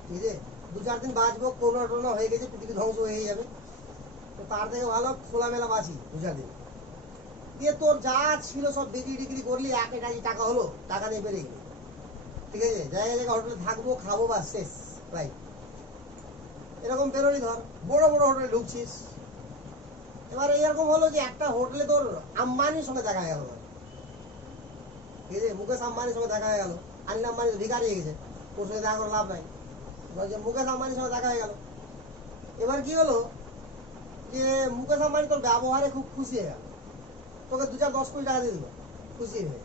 ঠিক আছে, 2-4 দিন বাঁচবো, করোনা টোনা হয়ে গেছে, পৃথিবী ধ্বংস হয়ে যাবে, তো তার থেকে ভালো খোলামেলা বাঁচি 2-4 দিন। দিয়ে তোর যা ছিল সব ডিগ্রি ডিগ্রি করলি, একটা টাকা হলো, টাকা নিয়ে বেরিয়ে গেলি, ঠিক আছে, জায়গায় জায়গায় হোটেলে থাকবো, খাবো, বা শেষ রাইট। এরকম বেরোলি, ধর বড় বড় হোটেলে ঢুকছিস। এবার এরকম হলো যে একটা হোটেলে তোর আম্বানির সঙ্গে দেখা হয়ে গেল, ঠিক আছে, মুকেশ আম্বানির সঙ্গে দেখা হয়ে গেল। অনিল আম্বানি ভিখারি হয়ে গেছে, তোর সঙ্গে দেখা করে লাভ নাই, মুকেশ আম্বানির সঙ্গে দেখা হয়ে গেল। এবার কি হলো যে মুকেশ আম্বানি তোর ব্যবহারে খুব খুশি হয়ে গেল, তোকে 2-4-10 কোটি টাকা দিয়ে দিল, খুশি হয়ে।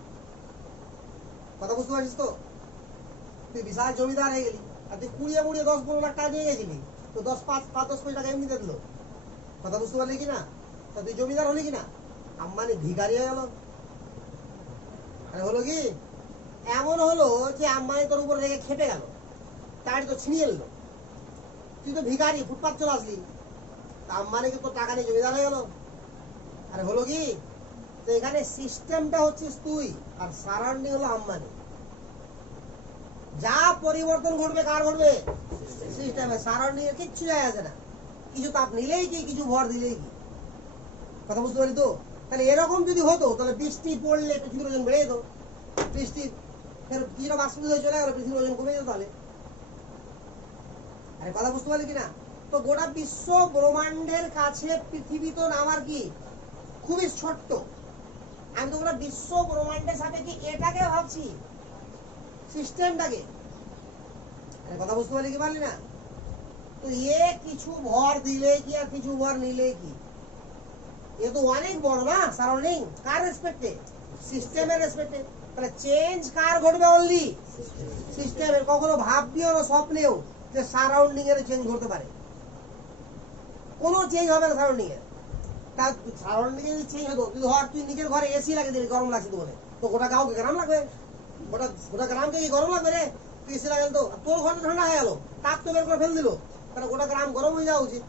কথা বুঝতে পারছিস তো? তুই বিশাল জমিদার হয়ে গেলি, আর তুই কুড়িয়ে 10-15 লাখ টাকা নিয়ে গেছিলি, তো 5-10 কোটি টাকা এমনি দিয়ে দিল। কথা বুঝতে পারলি কিনা? তা তুই জমিদার হলি কিনা? আম্বানি ভিখারি হয়ে গেল। হলো কি, এমন হলো যে আম্বানি তোর উপর রেখে খেপে গেল, তার তো ছিনিয়ে এলো, তুই তো ভিখারি, ফুটপাত চলে আসলি, তা আম্বানিকে তোর টাকা নিয়ে জমিদার হয়ে গেল। আরে হলো কি, তো এখানে সিস্টেমটা হচ্ছিস তুই, আর সারাউন্ডিং হলো আম্বানি। যা পরিবর্তন ঘটবে কার ঘটবে, সিস্টেমে, সারাউন্ডিং এর কিচ্ছু যায় আসে না, কিছু তাপ নিলেই কি, কিছু ভর দিলেই কি। কথা বুঝতে পারি তো? তাহলে এরকম যদি হতো, তাহলে বৃষ্টি পড়লে পৃথিবীর ওজন বেড়ে যেত, বৃষ্টি ফের কিছুটা বাষ্পীভূত হয়ে চলে গেল, পৃথিবীর ওজন কমে যেত। তাহলে আরে কথা বুঝতে পারলি কিনা? তো গোটা বিশ্ব ব্রহ্মাণ্ডের কাছে পৃথিবী তো নামার কি খুবই ছোট্ট। আমি তো গোটা বিশ্ব ব্রহ্মাণ্ডের সাপেক্ষে এটাকে ভাবছি, সিস্টেমটাকে। কথা বুঝতে পারলি কি পারলি না? তো এ কিছু ভর দিলে কি আর কিছু ভর নিলে কি, এ তো অনেক বড় না সারাউন্ডিং, কার রেসপেক্টে, সিস্টেমের রেসপেক্টে। তাহলে চেঞ্জ কার ঘটবে, অনলি সিস্টেমের। কখনো ভাববিও না স্বপ্নেও যে সারাউন্ডিং এর চেঞ্জ ঘটতে পারে, কোনো চেঞ্জ হবে না সারাউন্ডিং এর। তা সারাউন্ডিং এর চেঞ্জ হতো, তুই ধর তুই নিজের ঘরে এসি লাগিয়ে দিলি, গরম লাগছে তো বলে, তো গোটা গাঁওকে গরম লাগবে, গোটা গ্রামকে কি গরম লাগবে রে? তুই এসি লাগাল তো তোর ঘর ঠান্ডা হয়ে গেল, তাপ তো বের করে ফেল দিল, তাহলে গোটা গ্রাম গরম হয়ে যাওয়া উচিত।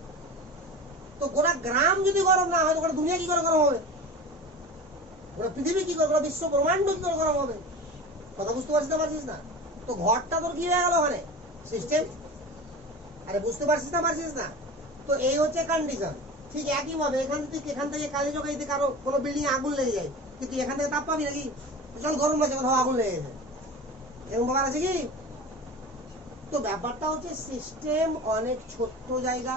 তো গোটা গ্রাম যদি গরম না হয়, তো গোটা দুনিয়া কি করে গরম হবে, গোটা পৃথিবী কি করে, গোটা বিশ্ব ব্রহ্মাণ্ড কি করে গরম হবে? কথা বুঝতে পারছিস না? তো ঘরটা তোর কি হয়ে গেল ওখানে, সিস্টেম। আরে বুঝতে পারছিস না? তো এই হচ্ছে কন্ডিশন। ঠিক একই ভাবে এখান থেকে কালীচকে যদি কারো কোনো বিল্ডিং আগুন লেগে যায়, কিন্তু এখান থেকে তাপ পাবি নাকি? চল গরম লাগছে, কোথাও আগুন লেগে গেছে, এরকম ব্যাপার আছে কি? তো ব্যাপারটা হচ্ছে সিস্টেম অনেক ছোট্ট জায়গা,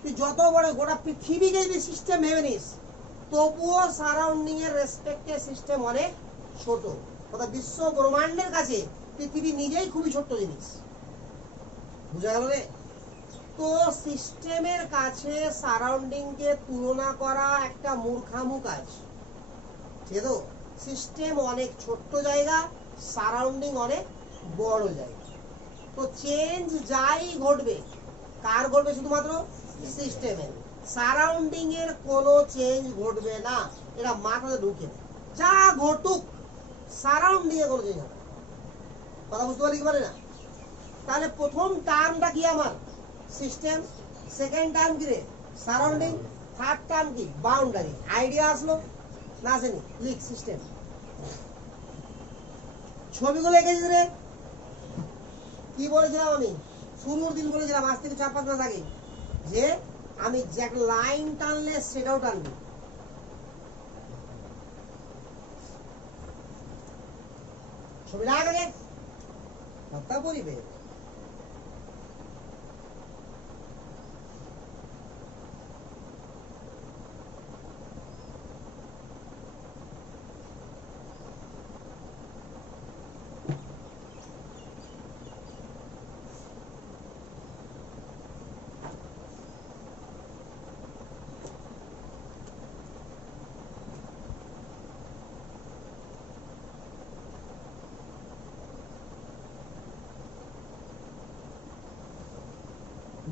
তুই যত বড় গোটা পৃথিবীকে যদি সিস্টেম ভেবে নিস, তবুও সারাউন্ডিং এর রেসপেক্টে সিস্টেম অনেক ছোট। অর্থাৎ বিশ্ব ব্রহ্মাণ্ডের কাছে পৃথিবী নিজেই খুবই ছোট্ট জিনিস। বুঝা গেল রে? তো সিস্টেমের কাছে সারাউন্ডিং কে তুলনা করা একটা মূর্খামু কাজ, ঠিক আছে? সিস্টেম অনেক ছোট্ট জায়গা, সারাউন্ডিং অনেক বড় জায়গা। তো চেঞ্জ যাই ঘটবে, কার ঘটবে? শুধুমাত্র সিস্টেমের। সারাউন্ডিং এর কোনো চেঞ্জ ঘটবে না, এটা মাথাতে ঢুকে নেয়। যা ঘটুক সারাউন্ডিং এ কোনো জিনিস হবে না। কথা বুঝতে পারি কি পারি না? তাহলে প্রথম টার্মটা কি আমার সিস্টেম, সেকেন্ড টার্ম কি রে সারাউন্ডিং, থার্ড টার্ম কি বাউন্ডারি। আইডিয়া আসলো না আসেনি? লিখ সিস্টেম। ছবিগুলো এঁকেছিস রে? কি বলেছিলাম আমি শুরুর দিন? বলেছিলাম আজ থেকে 4-5 মাস আগে যে আমি যে একটা লাইন টানলে সেটাও টানবি। ছবিটা আগে কথা বলিবে।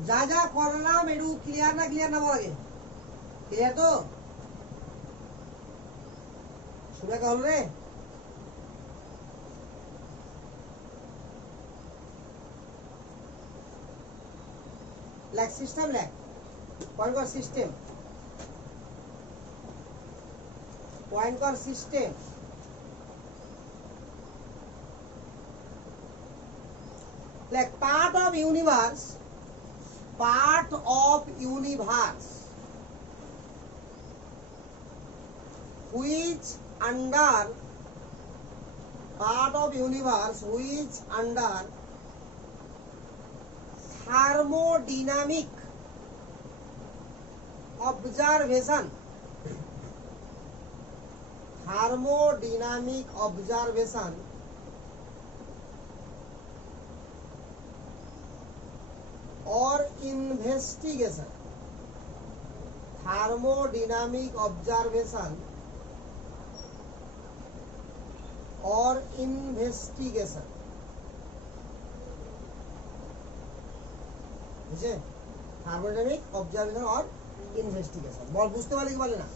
যা যা করলাম একটু ক্লিয়ার না ক্লিয়ার না বল আগে। ক্লিয়ার তো? শুনে কে হল রে? লেখ সিস্টেম, লেখ পয়েন্ট কর সিস্টেম, পয়েন্ট কর সিস্টেম। লেখ part of universe, part of universe which under, part of universe which under thermodynamic observation, thermodynamic observation or investigation, thermodynamic observation or investigation, বুঝছে? Thermodynamic observation or investigation. বল বুঝতে পারলি কি বলে না?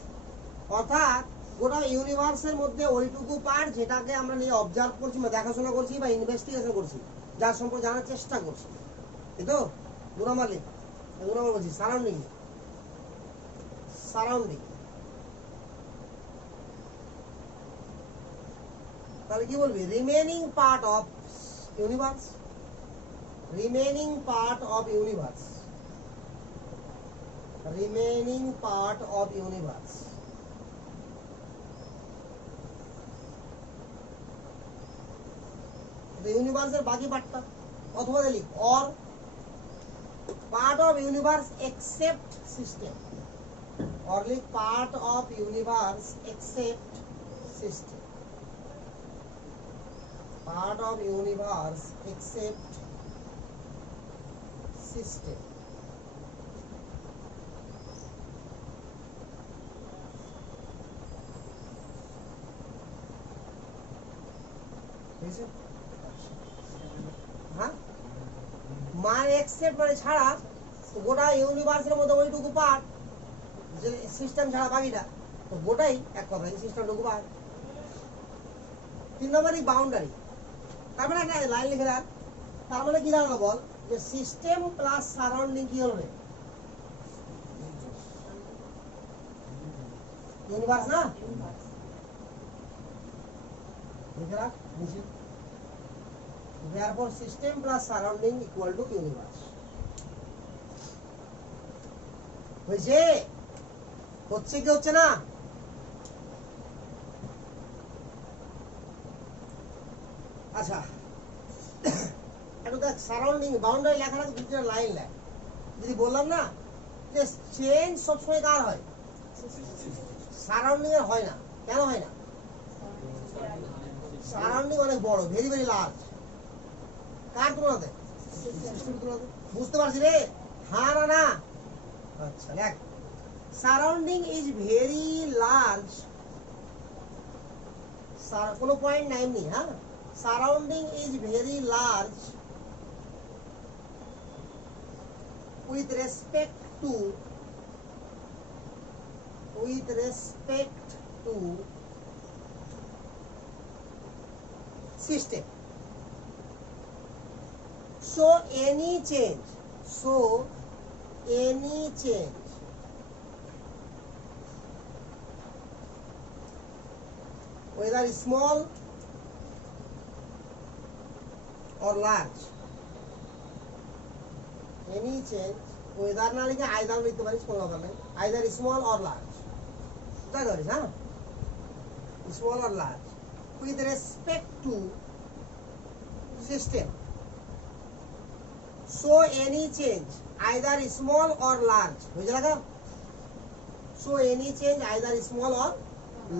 অর্থাৎ গোটা ইউনিভার্সের মধ্যে ওইটুকু পার্ট যেটাকে আমরা নিয়ে অবজার্ভ করছি বা দেখাশোনা করছি বা ইনভেস্টিগেশন করছি, যার সম্পর্কে জানার চেষ্টা করছি, এই তো 2 নম্বর লিখ। 2 নম্বর বলছি সারাউন্ডিং, সারাউন্ডিং। তাহলে কি বলবি? Remaining part of universe, remaining part of universe, remaining part of universe. ইউনিভার্সের বাকি পার্টটা অথবা লিখ or part of universe except system, or like part of universe except system, part of universe except system। হ্যাঁ, মান এক্সেপ্ট মানে ছাড়া গোটা ইউনিভার্সের মধ্যে ওইটুকু পার্ট যে সিস্টেম ছাড়া বাকিটা, তো গোটাই এক কথা সিস্টেমটুকু পার্ট। 3 নম্বরই বাউন্ডারি। তার মানে একটা লাইন লিখে রাখ। তার মানে কি দাঁড়ালো বল? যে সিস্টেম প্লাস সারাউন্ডিং কি হলো রে? ইউনিভার্স না? লিখে রাখ নিচে। Therefore system plus surrounding equal to universe। হয়েছে? হচ্ছে কি হচ্ছে না? আচ্ছা একটু দেখ সারাউন্ডিং বাউন্ডারি লেখার আগে 2টা লাইন লেখ। যদি বললাম না যে চেঞ্জ সবসময় কার হয়? সারাউন্ডিং এর হয় না। কেন হয় না? সারাউন্ডিং অনেক বড়, ভেরি ভেরি লার্জ। কার তুলনাতে? সিস্টেমের তুলনাতে। বুঝতে পারছি রে? হ্যাঁ না না? আচ্ছা লেখ সারাউন্ডিং ইজ ভেরি লার্জ, কোনো পয়েন্ট নাই এমনি। হ্যাঁ, surrounding is very large with respect to system. So any change, whether small or large, any change, whether না লিখে either লিখতে পারি, কোনো ব্যাপার নাই, either small or large, বুঝতে পারিস, হ্যাঁ, small or large, with respect to system. So any change either small or large, বুঝে লাগা? So any change either small or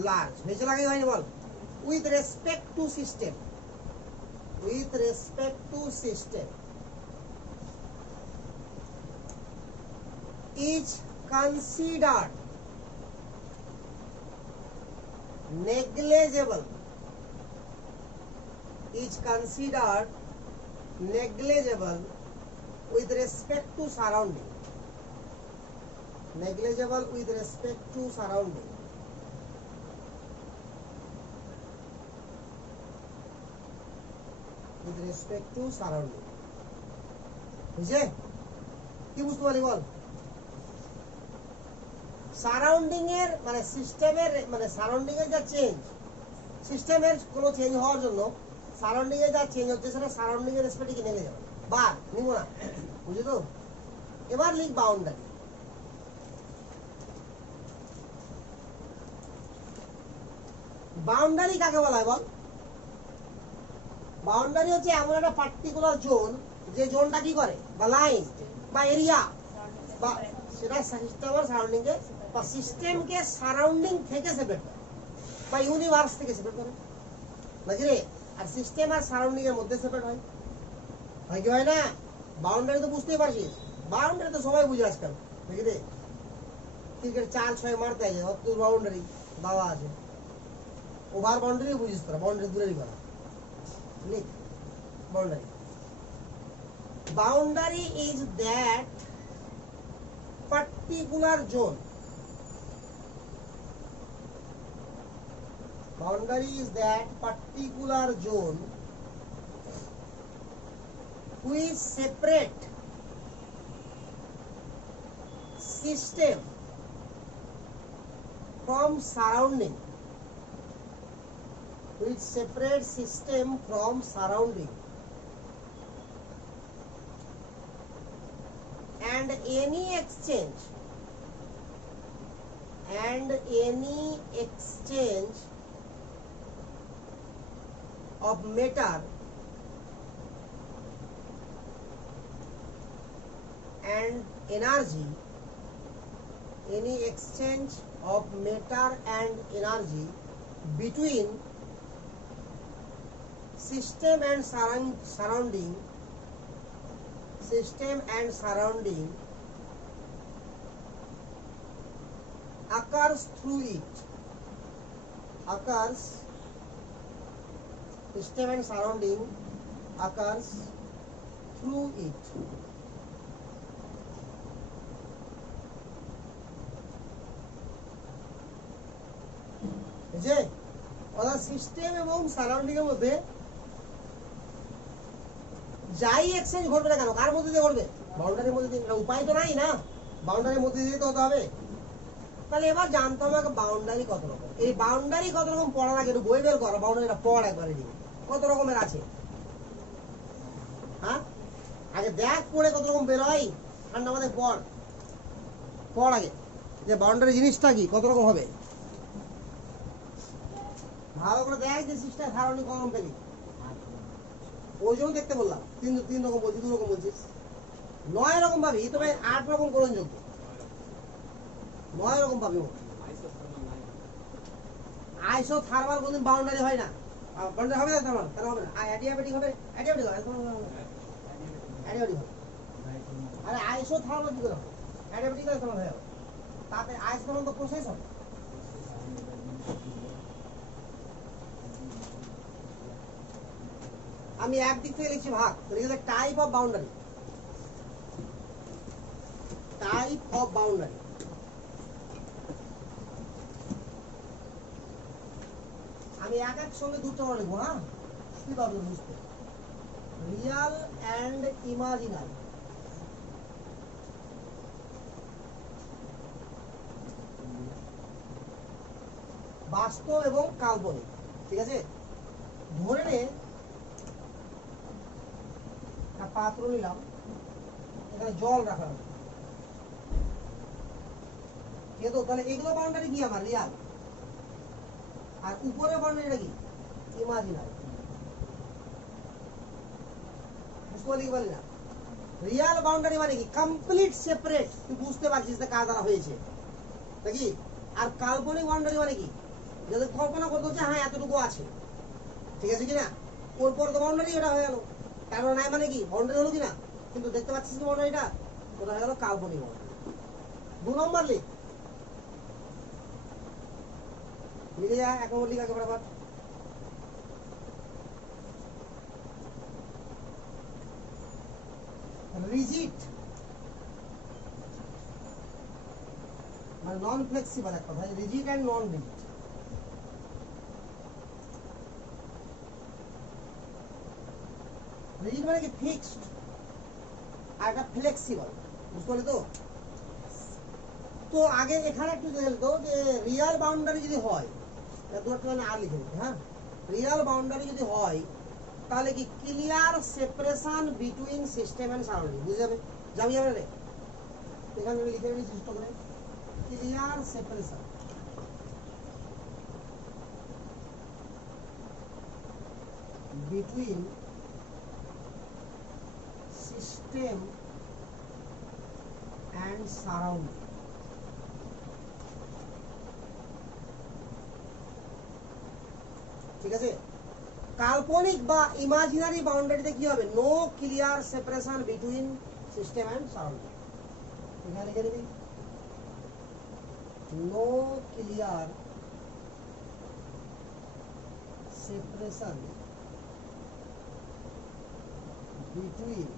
large, বুঝে লাগা হয়নি বল? With respect to system, with respect to system, is considered negligible, is considered negligible with respect to surrounding, negligible with respect to surrounding, with respect to surrounding, বুঝে? কি বুঝতে পারি বল? Surrounding এর মানে সিস্টেমের মানে সারাউন্ডিং এর যা চেঞ্জ, সিস্টেমের কোনো চেঞ্জ হওয়ার জন্য সারাউন্ডিং এ যা চেঞ্জ হচ্ছে সেটা সারাউন্ডিং এর রেসপেক্টে কি নেমে যাবে, বা নিব না, বুঝলি তো? এবার লিখ বাউন্ডারি। বাউন্ডারি কাকে বলা হয় বল? বাউন্ডারি হচ্ছে এমন একটা পার্টিকুলার জোন, যে জোনটা কি করে, বা লাইন বা এরিয়া, বা সেটা সিস্টেমের সারাউন্ডিং কে বা সিস্টেমকে সারাউন্ডিং থেকে সেপারেট করে, বা ইউনিভার্স থেকে সেপারেট করে, নাকি রে? আর সিস্টেম আর সারাউন্ডিং এর মধ্যে সেপারেট হয়, হয় কি হয় না? বাউন্ডারি তো বুঝতেই পারছিস, বাউন্ডারি তো সবাই বুঝে আজকাল, নাকি রে? ক্রিকেট 4-6 মারতে আছে, অত বাউন্ডারি বাবা আছে, ওভার বাউন্ডারি বুঝিস তোরা, বাউন্ডারি দূরেরই কথা, লিখ boundary. Boundary is that particular zone, boundary is that particular zone which separate system from surrounding, which separate system from surrounding, and any exchange of matter and energy, any exchange of matter and energy between system and surrounding, system and surrounding occurs through it, occurs, system and surrounding occurs through it. বুঝে? অর্থাৎ system এবং surrounding এর মধ্যে যাই exchange ঘটবে না কেন, কার মধ্যে দিয়ে ঘটবে? বাউন্ডারির মধ্যে দিয়ে। উপায় তো নাই না, বাউন্ডারির মধ্যে দিয়ে তো হতে হবে। তাহলে এবার জানতে হবে বাউন্ডারি কত রকম। এই বাউন্ডারি কত রকম পড়ার আগে একটু বই বের করো, বাউন্ডারিটা পড় একবারে নিয়ে কত রকমের আছে, হ্যাঁ আগে দেখ, পড়ে কত রকম বের হয়, ঠান্ডা মাথায় পড়, পড় আগে যে বাউন্ডারি জিনিসটা কি, কত রকম হবে ভালো করে দেখ, যে সিস্টেম সারাউন্ডিং কত রকম পেলি। ওই জন্য দেখতে বললাম, তিন রকম বলছি, 2 রকম বলছিস, 9 রকম পাবি, তবে 8 রকম গ্রহণযোগ্য, 9 রকম পাবি। আইসোথার্মাল কোনদিন বাউন্ডারি হয় না, বাউন্ডারি হবে না, থার্মাল তাহলে হবে না। অ্যাডিয়াবেটিক হবে, অ্যাডিয়াবেটিক হবে, অ্যাডিয়াবেটিক হবে। আরে আইসোথার্মাল কি করে হবে? অ্যাডিয়াবেটিক হবে, থার্মাল হয়ে যাবে। তাতে আইসোথার্মাল তো প্রসেস হবে। আমি একদিক থেকে লিখছি ভাগ, type of boundary, type of boundary. আমি এক সঙ্গে 2টা লিখবো, হ্যাঁ অসুবিধা হবে বুঝতে। রিয়াল অ্যান্ড ইমাজিনারি, বাস্তব এবং কাল্পনিক। ঠিক আছে, ধরে নে একটা পাত্র নিলাম, এখানে জল রাখলাম, তো তাহলে এগুলো বাউন্ডারি কি আমার রিয়াল, আর উপরে বাউন্ডারিটা কি ইমাজিনারি। বুঝতে পারলি কি পারলি না? রিয়াল বাউন্ডারি মানে কি কমপ্লিট সেপারেট, তুই বুঝতে পারছিস যে কাজ দ্বারা হয়েছে নাকি। আর কাল্পনিক বাউন্ডারি মানে কি, যাদের কল্পনা করতে হচ্ছে হ্যাঁ এতটুকু আছে, ঠিক আছে কিনা, ওর পর তো বাউন্ডারি এটা হয়ে গেল। তারপর নাই মানে কি বাউন্ডারি হলো কিনা, কিন্তু দেখতে পাচ্ছিস কি বাউন্ডারিটা, ওটা হয়ে গেল কাল্পনিক বাউন্ডারি। 2 নম্বর লিখে যা, 1 নম্বর লিখ আগে বরাবর। রিজিড মানে নন ফ্লেক্সিবল, এক কথা rigid and non rigid. Rigid মানে কি ফিক্সড, আর এটা ফ্লেক্সিবল। বুঝতে পারলি তো? তো আগে এখানে একটু দেখে তো যে রিয়াল বাউন্ডারি যদি হয়, আর লিখে দিতে, হ্যাঁ রিয়াল বাউন্ডারি যদি হয় তাহলে কি clear separation between system and surrounding. বুঝে যাবে, যাবি যাবে রে, এখানে লিখে নিই চেষ্টা করে, clear separation between system and surrounding. ঠিক আছে, কাল্পনিক বা ইমাজিনারি বাউন্ডারিতে কি হবে, no clear separation between system and surrounding. এখানে লিখে দিবি no clear separation between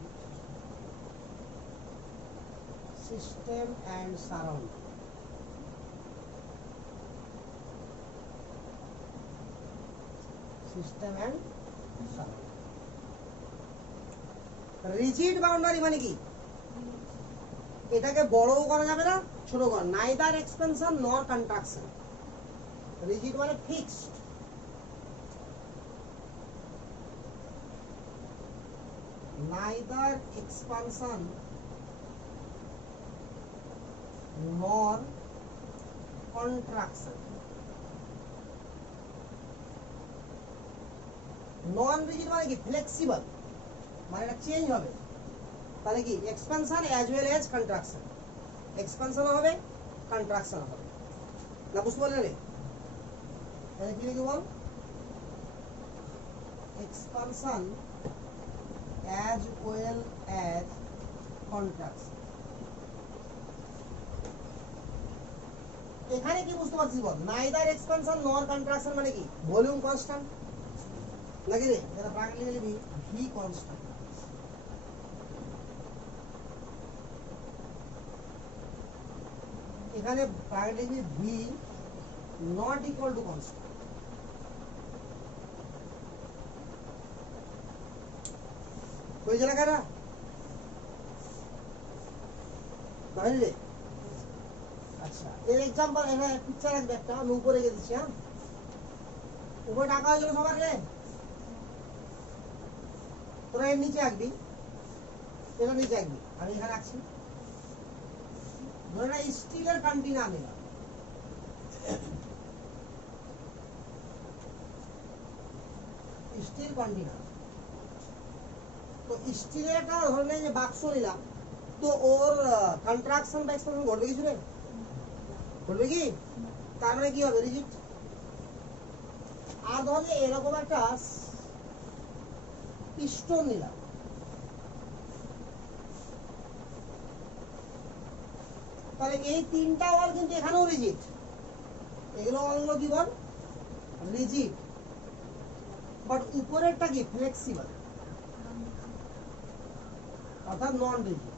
system and surrounding. System and surrounding. Rigid boundary মানে কি, এটাকে বড়ও করা যাবে না ছোট করা, neither expansion nor contraction. Rigid মানে fixed, neither expansion nor contraction. Non rigid মানে কি ফ্লেক্সিবল, মানে এটা চেঞ্জ হবে। তাহলে কি expansion as well as contraction, expansion হবে কন্ট্রাকশন হবে না। বুঝতে পারলে রে? তাহলে কি লিখে বল, expansion as well as contraction. এখানে কি বুঝতে পারছিস বল, নাইদার এক্সপানশন নর কন্ট্রাকশন মানে কি ভলিউম কনস্ট্যান্ট নাকি রে, এটা ব্র্যাকেট লিখে দিবি ভি কনস্ট্যান্ট। এখানে ব্র্যাকেট লিখবি V naught equal to constant. হয়েছে না কারা রে? আচ্ছা এর এক্সাম্পল এখানে পিকচার আসবে একটা, আমি উপরে রেখে দিচ্ছি। হ্যাঁ উপরে টাকা হয়েছিল সবার রে, তোরা এর নিচে আঁকবি, এটা নিচে আঁকবি, আমি এখানে আঁকছি। ধরে না স্টিলের কন্টেনার নিলাম, স্টিল কন্টেনার, তো স্টিলের একটা ধরে নেই যে বাক্স নিলাম, তো ওর কন্ট্রাকশন বা এক্সপানশন ঘটবে কিছু নেই, ঘটবে কি, তার মানে কি হবে রিজিড। আর ধর এরকম একটা পিস্টন নিলাম, তাহলে এই তিনটা ওয়াল কিন্তু এখানেও রিজিড, এগুলো ওয়ালগুলো কি বল রিজিড, বাট উপরেরটা কি ফ্লেক্সিবল অর্থাৎ নন রিজিড।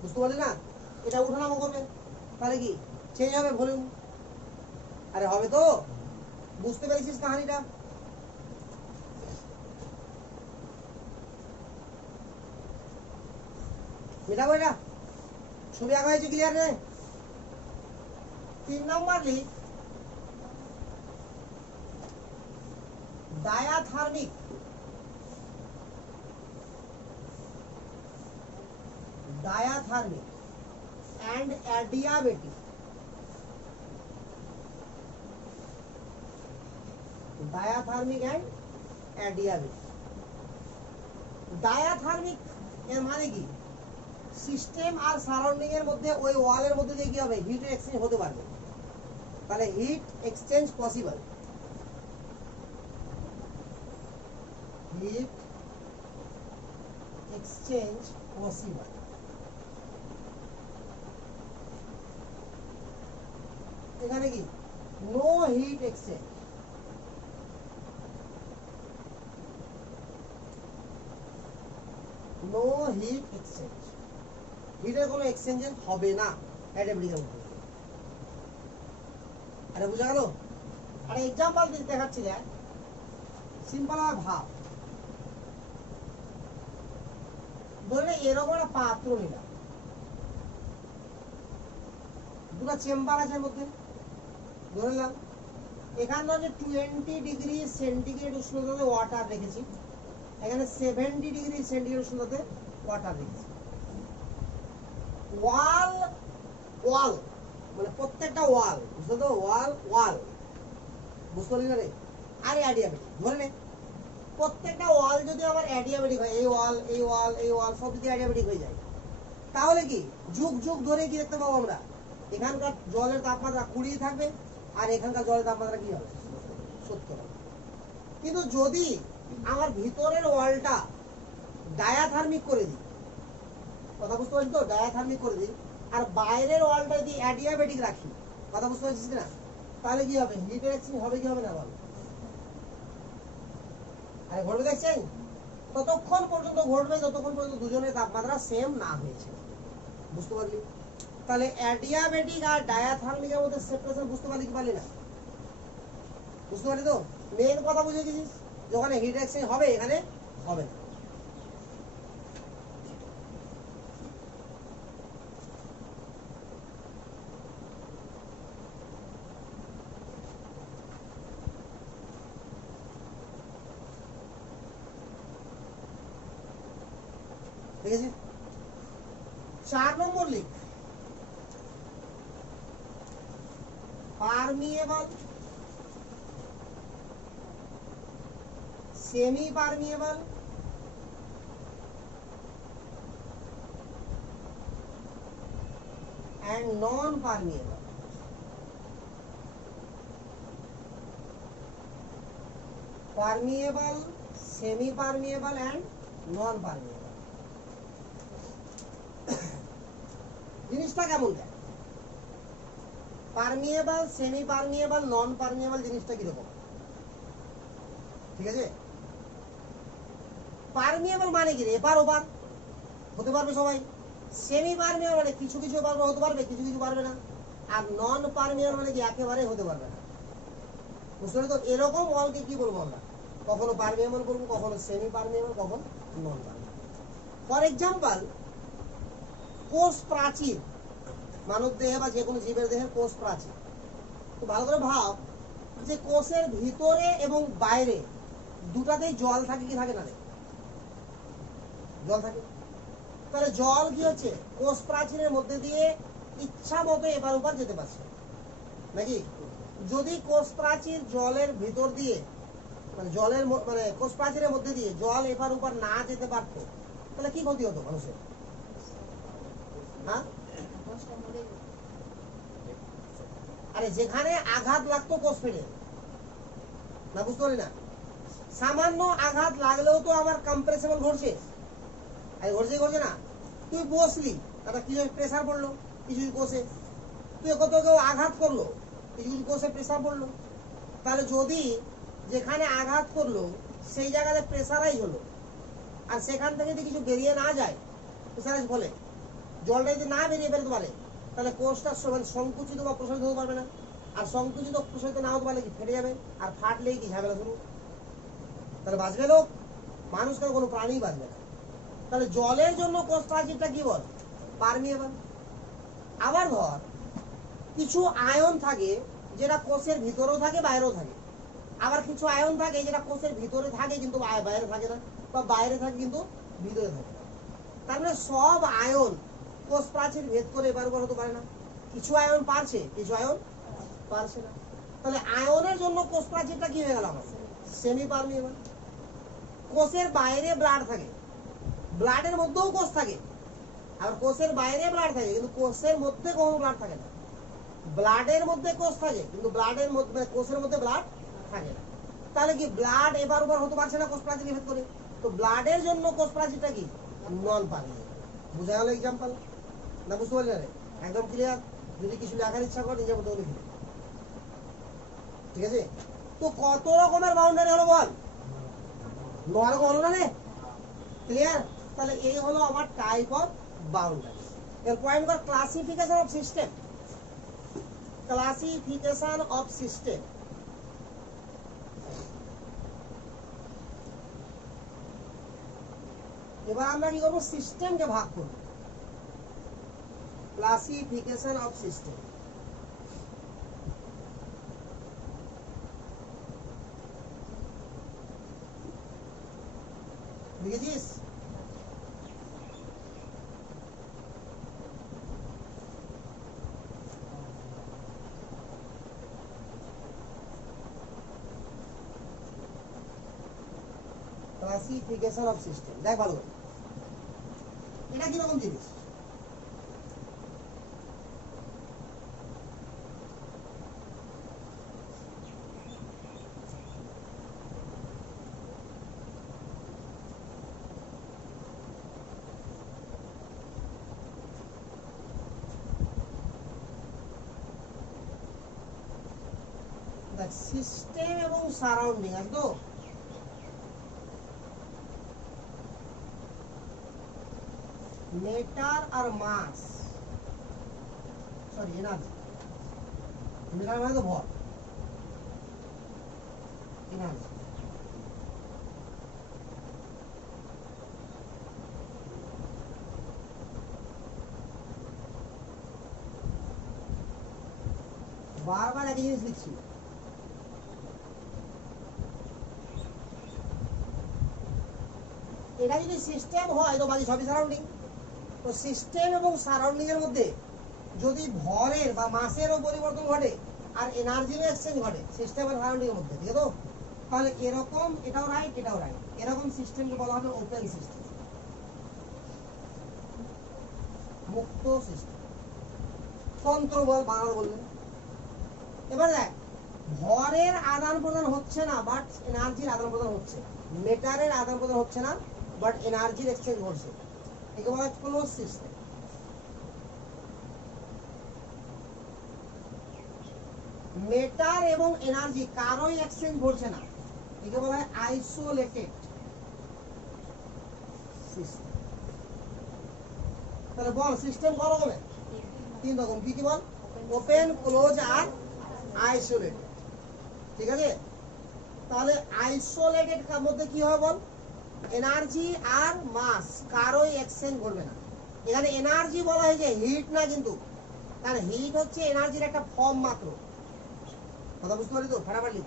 বুঝতে পারলি না? এটা উঠানামা করবে তাহলে কি চেঞ্জ হবে ভলিউম। আরে হবে তো, বুঝতে পেরেছিস কাহিনীটা? মেটাবো এটা, ছবি আঁকা হয়েছে, ক্লিয়ার নেই? 3 নম্বর লিখ ডায়াথার্মিক and adiabatic. ডায়াথার্মিক and adiabatic. ডায়াথার্মিক এর মানে কি, সিস্টেম আর সারাউন্ডিং এর মধ্যে ওই ওয়ালের মধ্যে দিয়ে কি হবে, হিট এক্সচেঞ্জ হতে পারবে, তাহলে heat exchange possible. Heat exchange possible. এখানে কি no heat exchange, no heat exchange, হিটের কোনো এক্সচেঞ্জ হবে না অ্যাডাবলিকের মধ্যে। আরে বুঝা গেল? আরে এক্সাম্পল দেখাচ্ছি, দেখ সিম্পল আর ভাব। ধরে এরকম একটা পাত্র নিলাম, দুটো চেম্বার আছে এর মধ্যে, ধরে নিলাম এখানে হচ্ছে 20 ডিগ্রি সেন্টিগ্রেড উষ্ণতাতে ওয়াটার রেখেছি, এখানে 70 ডিগ্রি সেন্টিগ্রেড উষ্ণতাতে ওয়াটার রেখেছি। ওয়াল ওয়াল মানে প্রত্যেকটা ওয়াল, বুঝছো তো, ওয়াল ওয়াল, বুঝতে পারলি না রে? আর অ্যাডিয়াবেটিক ধরে নে, প্রত্যেকটা ওয়াল যদি আমার অ্যাডিয়াবেটিক হয়, এই ওয়াল এই ওয়াল এই ওয়াল সব যদি অ্যাডিয়াবেটিক হয়ে যায়, তাহলে কি যুগ যুগ ধরে কি দেখতে পাবো আমরা, এখানকার জলের তাপমাত্রা 20 থাকবে আর এখানকার জলের তাপমাত্রা কি হবে, 70 হবে। কিন্তু যদি আমার ভিতরের ওয়ালটা ডায়াথার্মিক করে দিই, কথা বুঝতে পারছি তো, ডায়াথার্মিক করে দিই, আর বাইরের ওয়ালটা যদি অ্যাডিয়াবেটিক রাখি, কথা বুঝতে পারছিস না, তাহলে কি হবে, হিট এক্সচেঞ্জ হবে কি হবে না বল? আরে ঘটবে, দেখছেন? ততক্ষণ পর্যন্ত ঘটবে যতক্ষণ পর্যন্ত দুজনের তাপমাত্রা সেম না হয়েছে, বুঝতে পারলি? তাহলে অ্যাডিয়াবেটিক আর ডায়াথার্মিকের মধ্যে সেপারেশন বুঝতে পারলি কি পারলি না? বুঝতে পারলি তো? মেন কথা বুঝে গেছিস, যখন হিট এক্সচেঞ্জ হবে এখানে হবে না। ঠিক আছে, 4 নম্বর লিখ permeable, semi permeable and non permeable. Permeable, semi permeable and non permeable. জিনিসটা কেমন দেখ, পারমিয়েবল, সেমি পারমিয়েবল, নন পারমিয়েবল জিনিসটা কিরকম, ঠিক আছে? পারমিয়েবল মানে কি, এপার ওপার হতে পারবে সবাই। সেমি পারমিয়েবল মানে কিছু কিছু হতে পারবে, কিছু কিছু পারবে না। আর নন পারমিয়েবল মানে কি একেবারে হতে পারবে না, বুঝতে পারলে তো? এরকম ওয়ালকে কি বলবো আমরা, কখনো পারমিয়েবল বলবো, কখনো সেমি পারমিয়েবল, কখনো নন পারমিয়েবল। ফর এক্সাম্পল, কোষ প্রাচীর, মানব দেহে বা যে কোনো জীবের দেহে কোষ প্রাচীর, তো ভালো করে ভাব যে কোষের ভিতরে এবং বাইরে দুটাতেই জল থাকে কি থাকে না, জল থাকে। তাহলে জল কি হচ্ছে, কোষ প্রাচীরের মধ্যে দিয়ে ইচ্ছা মতো এপার ওপার যেতে পারছে নাকি? যদি কোষ প্রাচীর জলের ভিতর দিয়ে মানে জলের মানে কোষ প্রাচীরের মধ্যে দিয়ে জল এপার ওপার না যেতে পারতো, তাহলে কি ক্ষতি হতো মানুষের? হ্যাঁ, আরে যেখানে আঘাত লাগতো কোষ ফেটে না, বুঝতে পারি না? সামান্য আঘাত লাগলেও তো আমার কম্প্রেসেবল ঘটছে, ঘটছে না? তুই বসলি, একটা কিছু প্রেসার পড়লো কিছু কোষে, তুই কত কেউ আঘাত করলো, কিছু কিছু কোষে প্রেসার পড়লো, তাহলে যদি যেখানে আঘাত করলো সেই জায়গাতে প্রেসারাইজ হলো, আর সেখান থেকে যদি কিছু বেরিয়ে না যায় প্রেসারাইজ বলে, জলটা যদি না বেরিয়ে বেরোতে পারে, তাহলে কোষটা সংকুচিত বা প্রসারিত হতে পারবে না। আর সংকুচিত প্রসারিত না হতে পারলে কি ফেটে যাবে, আর ফাটলেই কি ঝামেলা শুরু, তাহলে বাঁচবে লোক, মানুষকে কোনো প্রাণী বাঁচবে না। তাহলে জলের জন্য কোষ প্রাচীরটা কি বল, পারমিয়েবল। আবার ধর কিছু আয়ন থাকে যেটা কোষের ভিতরেও থাকে বাইরেও থাকে, আবার কিছু আয়ন থাকে যেটা কোষের ভিতরে থাকে কিন্তু বাইরে থাকে না, বা বাইরে থাকে কিন্তু ভিতরে থাকে না। তার মানে সব আয়ন কোষ প্রাচীর ভেদ করে এবার হতে পারে না। কিছু আয়ন পারছে, কিছু আয়ন পারছে না। তাহলে আয়নের জন্য কোষ প্রাচীরটা কি হয়ে গেল আমার? Semi permeable. কোষের বাইরে ব্লাড থাকে, ব্লাডের মধ্যেও কোষ থাকে, আর কোষের বাইরে ব্লাড থাকে কিন্তু কোষের মধ্যে কোনো ব্লাড থাকে না। ব্লাডের মধ্যে কোষ থাকে কিন্তু ব্লাডের মধ্যে কোষের মধ্যে ব্লাড থাকে না। তাহলে কি ব্লাড এবার ওবার হতে পারছে না কোষ প্রাচীর ভেদ করে? তো ব্লাডের জন্য কোষ প্রাচীরটা কি? নন পারমিয়েবল। বুঝা গেল এক্সাম্পল? না বুঝতে পারলি না? একদম ক্লিয়ার? যদি কিছু লেখার ইচ্ছা করে নিজের মতো লিখে, ঠিক আছে? তো কত রকমের বাউন্ডারি হলো বল? 9 রকম হলো না রে? ক্লিয়ার? তাহলে এই হলো আমার টাইপ অফ বাউন্ডারি। এর পয়েন্ট কর classification of system. Classification of system. এবার আমরা কি করবো? সিস্টেমকে ভাগ করব। Classification of system. বুঝেছিস? ক্লাসিফিকেশন অফ সিস্টেম দেখ ভালো করে, এটা কিরকম জিনিস? দেখ সিস্টেম এবং সারাউন্ডিং আছে তো, মেটার আর মাস, সরি এনার্জি, মেটার মানে তো ভর, এনার্জি। বারবার একই জিনিস লিখছি। এটা যদি সিস্টেম হয় তো বাকি সবই সারাউন্ডিং। তো সিস্টেম এবং সারাউন্ডিং এর মধ্যে যদি ভরের বা মাসেরও পরিবর্তন ঘটে আর এনার্জিরও এক্সচেঞ্জ ঘটে সিস্টেম আর সারাউন্ডিং এর মধ্যে, ঠিক আছে? তাহলে এরকম এটাও রাইট এটাও রাইট, এরকম সিস্টেমকে বলা হবে ওপেন সিস্টেম, মুক্ত সিস্টেম। তন্ত্র বল বাংলা বললেন। এবার দেখ ভরের আদান প্রদান হচ্ছে না বাট এনার্জির আদান প্রদান হচ্ছে, মেটারের আদান প্রদান হচ্ছে না বাট এনার্জির এক্সচেঞ্জ ঘটছে, একে বলা হয় ক্লোজ সিস্টেম। মেটার এবং এনার্জি কারোই এক্সচেঞ্জ ঘটছে না, একে বলা হয় আইসোলেটেড সিস্টেম। তাহলে বল সিস্টেম কত রকমের? 3 রকম। কি কি বল? ওপেন, ক্লোজ আর আইসোলেটেড, ঠিক আছে? তাহলে আইসোলেটেড কার মধ্যে কি হয় বল? এনার্জি আর মাস কারোই এক্সচেঞ্জ করবে না। এখানে এনার্জি বলা হয়েছে হিট না কিন্তু, কারণ হিট হচ্ছে এনার্জির একটা ফর্ম মাত্র। কথা বুঝতে পারি তো? ফাটাফাটি।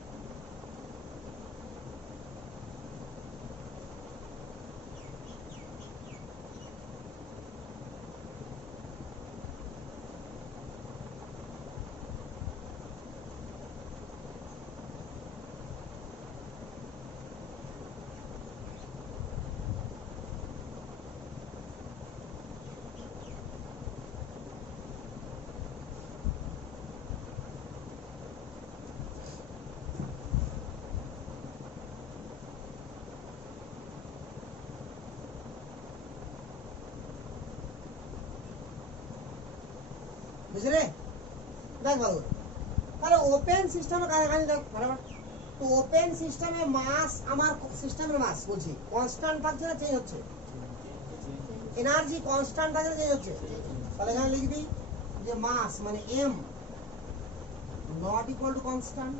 বুঝলে? দেখ ভালো করে। তাহলে ওপেন সিস্টেমে কাছাকাছি দেখ ফাটাফাট। তো ওপেন সিস্টেমে মাস, আমার সিস্টেমের মাস বলছি কনস্ট্যান্ট থাকছে না চেঞ্জ হচ্ছে? এনার্জি কনস্ট্যান্ট থাকছে না চেঞ্জ হচ্ছে? তাহলে এখানে লিখবি যে মাস মানে M not equal to constant,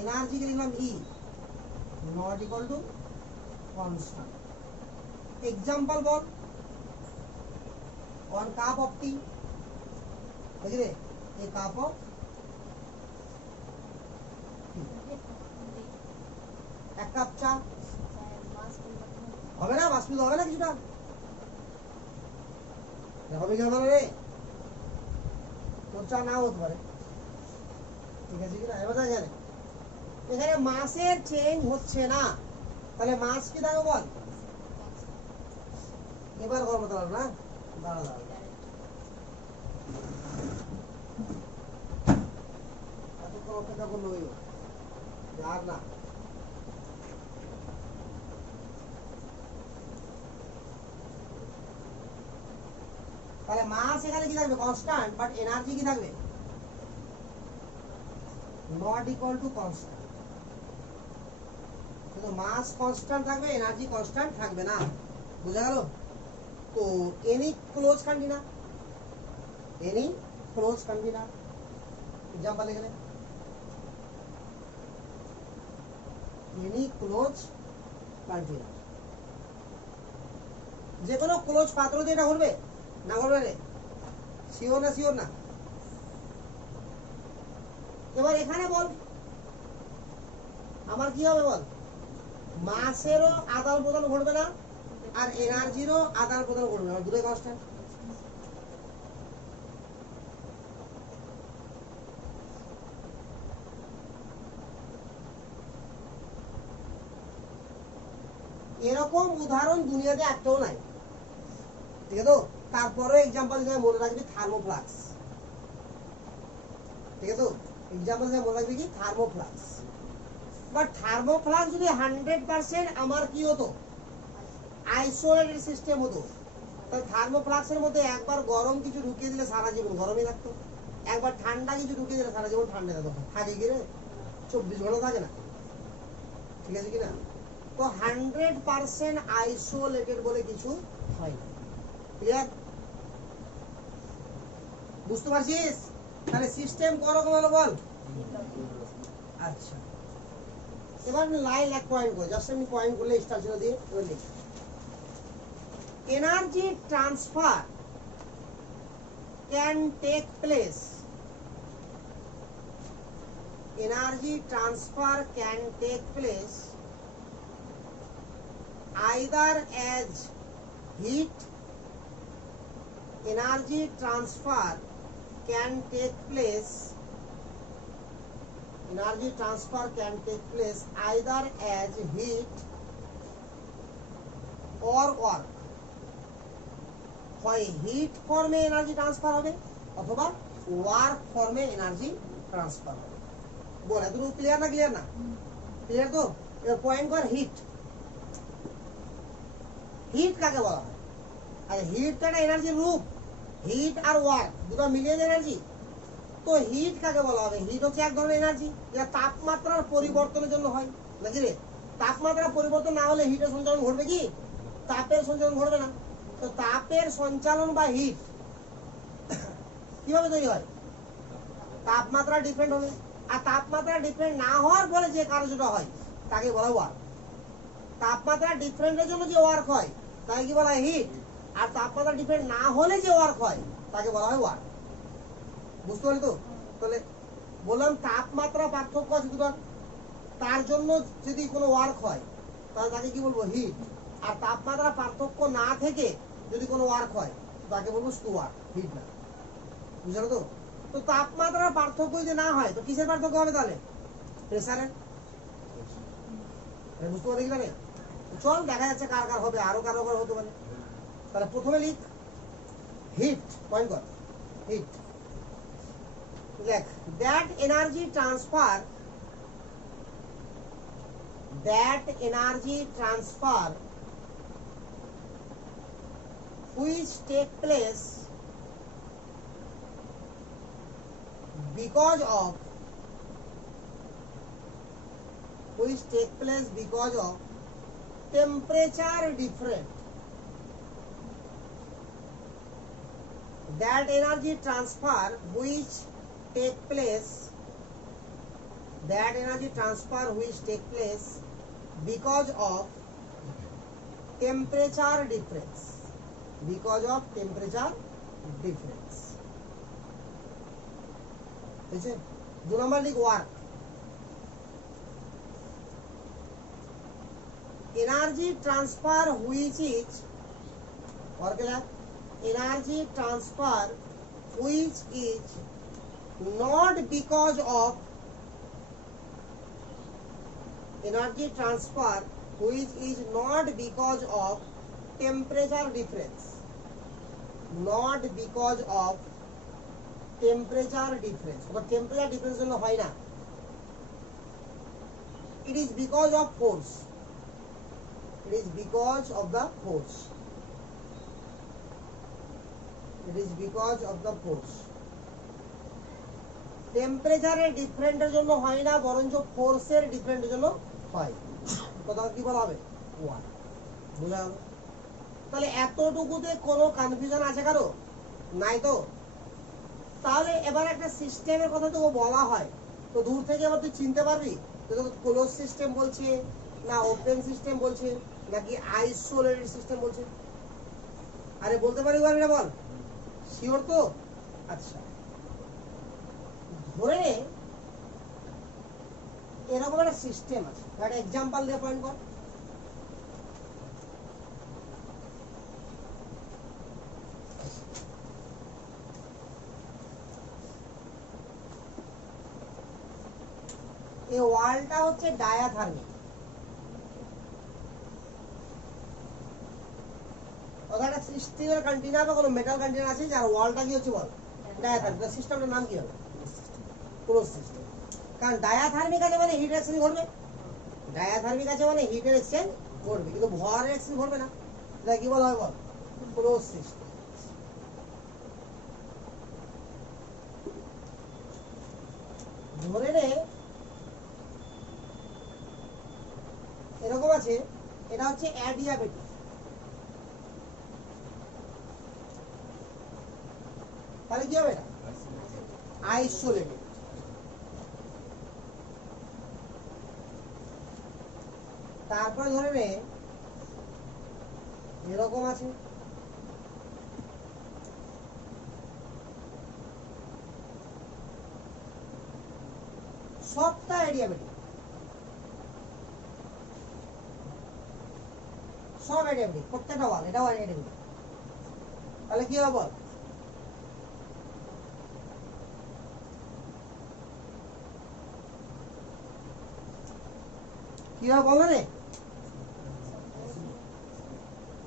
energy কে লিখলাম E not equal to constant. Example বল। 1 cup of tea, বুঝলে, a cup of এক কাপ চা হবে না, বাষ্পিত হবে না কিছুটা, হবে কি হবে না রে, তোর চা নাও হতে পারে, ঠিক আছে কিনা। এবার দেখেন এখানে মাসের চেঞ্জ হচ্ছে না, তাহলে মাস কি থাকবে বল, এবার গরম হতে পারবে না, দাঁড়া দাঁড়া এতক্ষণ অপেক্ষা করলো আর না, তাহলে মাস এখানে কি থাকবে কনস্ট্যান্ট, বাট এনার্জি কি থাকবে নট ইকুয়াল টু কনস্ট্যান্ট, কিন্তু মাস কনস্ট্যান্ট থাকবে, এনার্জি কনস্ট্যান্ট থাকবে না, বুঝা গেল। তো any close container, any close container, example এখানে এনি ক্লোজ কন্টেনার, যে কোনো ক্লোজ পাত্র দিয়ে এটা ঘুরবে না ঘুরবে রে, শিওর না শিওর না। এবার এখানে বল আমার কি হবে বল, মাসেরও আদান প্রদান ঘটবে না আর এনার্জিরও আদান প্রদান ঘটবে না, দুটোই কনস্ট্যান্ট। এরকম উদাহরণ দুনিয়াতে একটাও নাই, ঠিক আছে। তো তারপরে एग्जांपल হিসেবে মনে রাখবি থার্মোফ্লাক্স, ঠিক আছে। তো एग्जांपल হিসেবে মনে রাখবি কি থার্মোফ্লাক্স, বাট থার্মোফ্লাক্স যদি 100% আমার কি হতো আইসোলেটেড সিস্টেম হতো, তাহলে থার্মোফ্লাক্সের মধ্যে একবার গরম কিছু ঢুকিয়ে দিলে সারা জীবন গরমই থাকতো, একবার ঠান্ডা কিছু ঢুকিয়ে দিলে সারা জীবন ঠান্ডা থাকতো, থাকে কি রে 24 ঘন্টা থাকে না, ঠিক আছে কিনা। তো 100% আইসোলেটেড বলে কিছু হয় না, ক্লিয়ার, বুঝতে পারছিস। তাহলে সিস্টেম করকম হলো বল, আচ্ছা এবার লাইন এক পয়েন্ট করে, জাস্ট আমি পয়েন্ট করলে স্টার ছিল দিয়ে এবার লিখ, energy transfer can take place, energy transfer can take place either as heat, energy transfer can take place, energy transfer can take place either as heat or work, হয় hit ফর্মে energy transfer হবে অথবা work ফর্মে energy transfer হবে। বল এতটুকু clear না, clear না, clear তো। এবার পয়েন্ট কর হিট, হিট কাকে বলা হয়, আর হিট তো একটা এনার্জির রূপ, হিট আর ওয়ার্ক দুটো মিলিয়ে এনার্জি, তো হিট কাকে বলা হবে, হিট হচ্ছে এক ধরনের এনার্জি যেটা তাপমাত্রার পরিবর্তনের জন্য হয়, নাকি রে, তাপমাত্রা পরিবর্তন না হলে হিটের সঞ্চালন ঘটবে কি, তাপের সঞ্চালন ঘটবে না। তো তাপের সঞ্চালন বা হিট কিভাবে তৈরি হয়, তাপমাত্রা ডিফারেন্ট হবে, আর তাপমাত্রা ডিফারেন্ট না হওয়ার ফলে যে কার্যটা হয় তাকে বলা হয় ওয়ার্ক। তাপমাত্রা ডিফারেন্টের জন্য যে ওয়ার্ক হয় তাকে কি বলা হয় হিট, আর তাপমাত্রা ডিফারেন্ট না হলে যে ওয়ার্ক হয় তাকে বলা হয় ওয়ার্ক, বুঝতে পারলি তো। তাহলে বললাম তাপমাত্রা পার্থক্য আছে দুটো, তার জন্য যদি কোনো ওয়ার্ক হয় তাহলে তাকে কি বলবো হিট, আর তাপমাত্রা পার্থক্য না থেকে যদি কোনো ওয়ার্ক হয় তাকে বলবো শুধু ওয়ার্ক, হিট না, বুঝলো তো। তো তাপমাত্রার পার্থক্য যদি না হয় তো কিসের পার্থক্য হবে তাহলে, প্রেসারের, বুঝতে পারলি না। চল দেখা যাচ্ছে কার কার হবে, আরো কারো কার হতে পারে। তাহলে প্রথমে লিখ হিট, পয়েন্ট কর হিট, দেখ that energy transfer, that energy transfer which take place because of temperature different, that energy transfer which take place because of temperature difference, because of temperature difference. ঠিক আছে, 2 নাম্বার লিখ work. Energy transfer which is ওয়ার্কে লাগ energy transfer which is not because of energy transfer which is not because of temperature difference, not because of temperature difference, but temperature difference জন্য হয় না, it is because of force, it is because of the force, it is because of the force. টেম্পারেচারের ডিফারেন্টের জন্য হয় না, বরঞ্চ ফোর্সের ডিফারেন্টের জন্য হয়। কথা কি বলা হবে? ওয়ান। বুঝা গেল? তাহলে এতটুকুতে কোনো কনফিউশন আছে কারো? নাই তো? তাহলে এবার একটা সিস্টেমের কথা তো বলা হয়, তো দূর থেকে আবার তুই চিনতে পারবি তো ক্লোজ সিস্টেম বলছে না ওপেন সিস্টেম বলছে নাকি আইসোলেটেড সিস্টেম বলছে? আরে বলতে পারবি না বল? শিওর তো? আচ্ছা, ধরে নে এরকম একটা সিস্টেম আছে, একটা এক্সাম্পল দিয়ে পয়েন্ট কর। এই ওয়ালটা হচ্ছে ডায়াথার্মিক, ওখানে স্টিলের কন্টেইনার বা কোনো মেটাল কন্টেইনার আছে যার ওয়ালটা কি হচ্ছে বল ডায়াথার্মিক। সিস্টেমটার নাম কি হবে? Close system. কারণ ডায়াথার্মিক আছে মানে হিট এক্সচেঞ্জ ঘটবে, ডায়াথার্মিক আছে মানে হিটের এক্সচেঞ্জ ঘটবে, কিন্তু ভরের এক্সচেঞ্জ ঘটবে না। এটা কি বলা হয় বল? Close system. ধরে নে এরকম আছে, এটা হচ্ছে অ্যাডিয়াবেটিক, তাহলে কি হবে? এটা আইসোলেটেড। তারপরে ধরে নে এরকম আছে, সবটা অ্যাডিয়াবেটিক, সব অ্যাডিয়াবেটিক, প্রত্যেকটা ওয়াল এটাও অ্যাডিয়াবেটিক। তাহলে কি হবে বল? কি হবে বল? মানে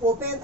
ওপেন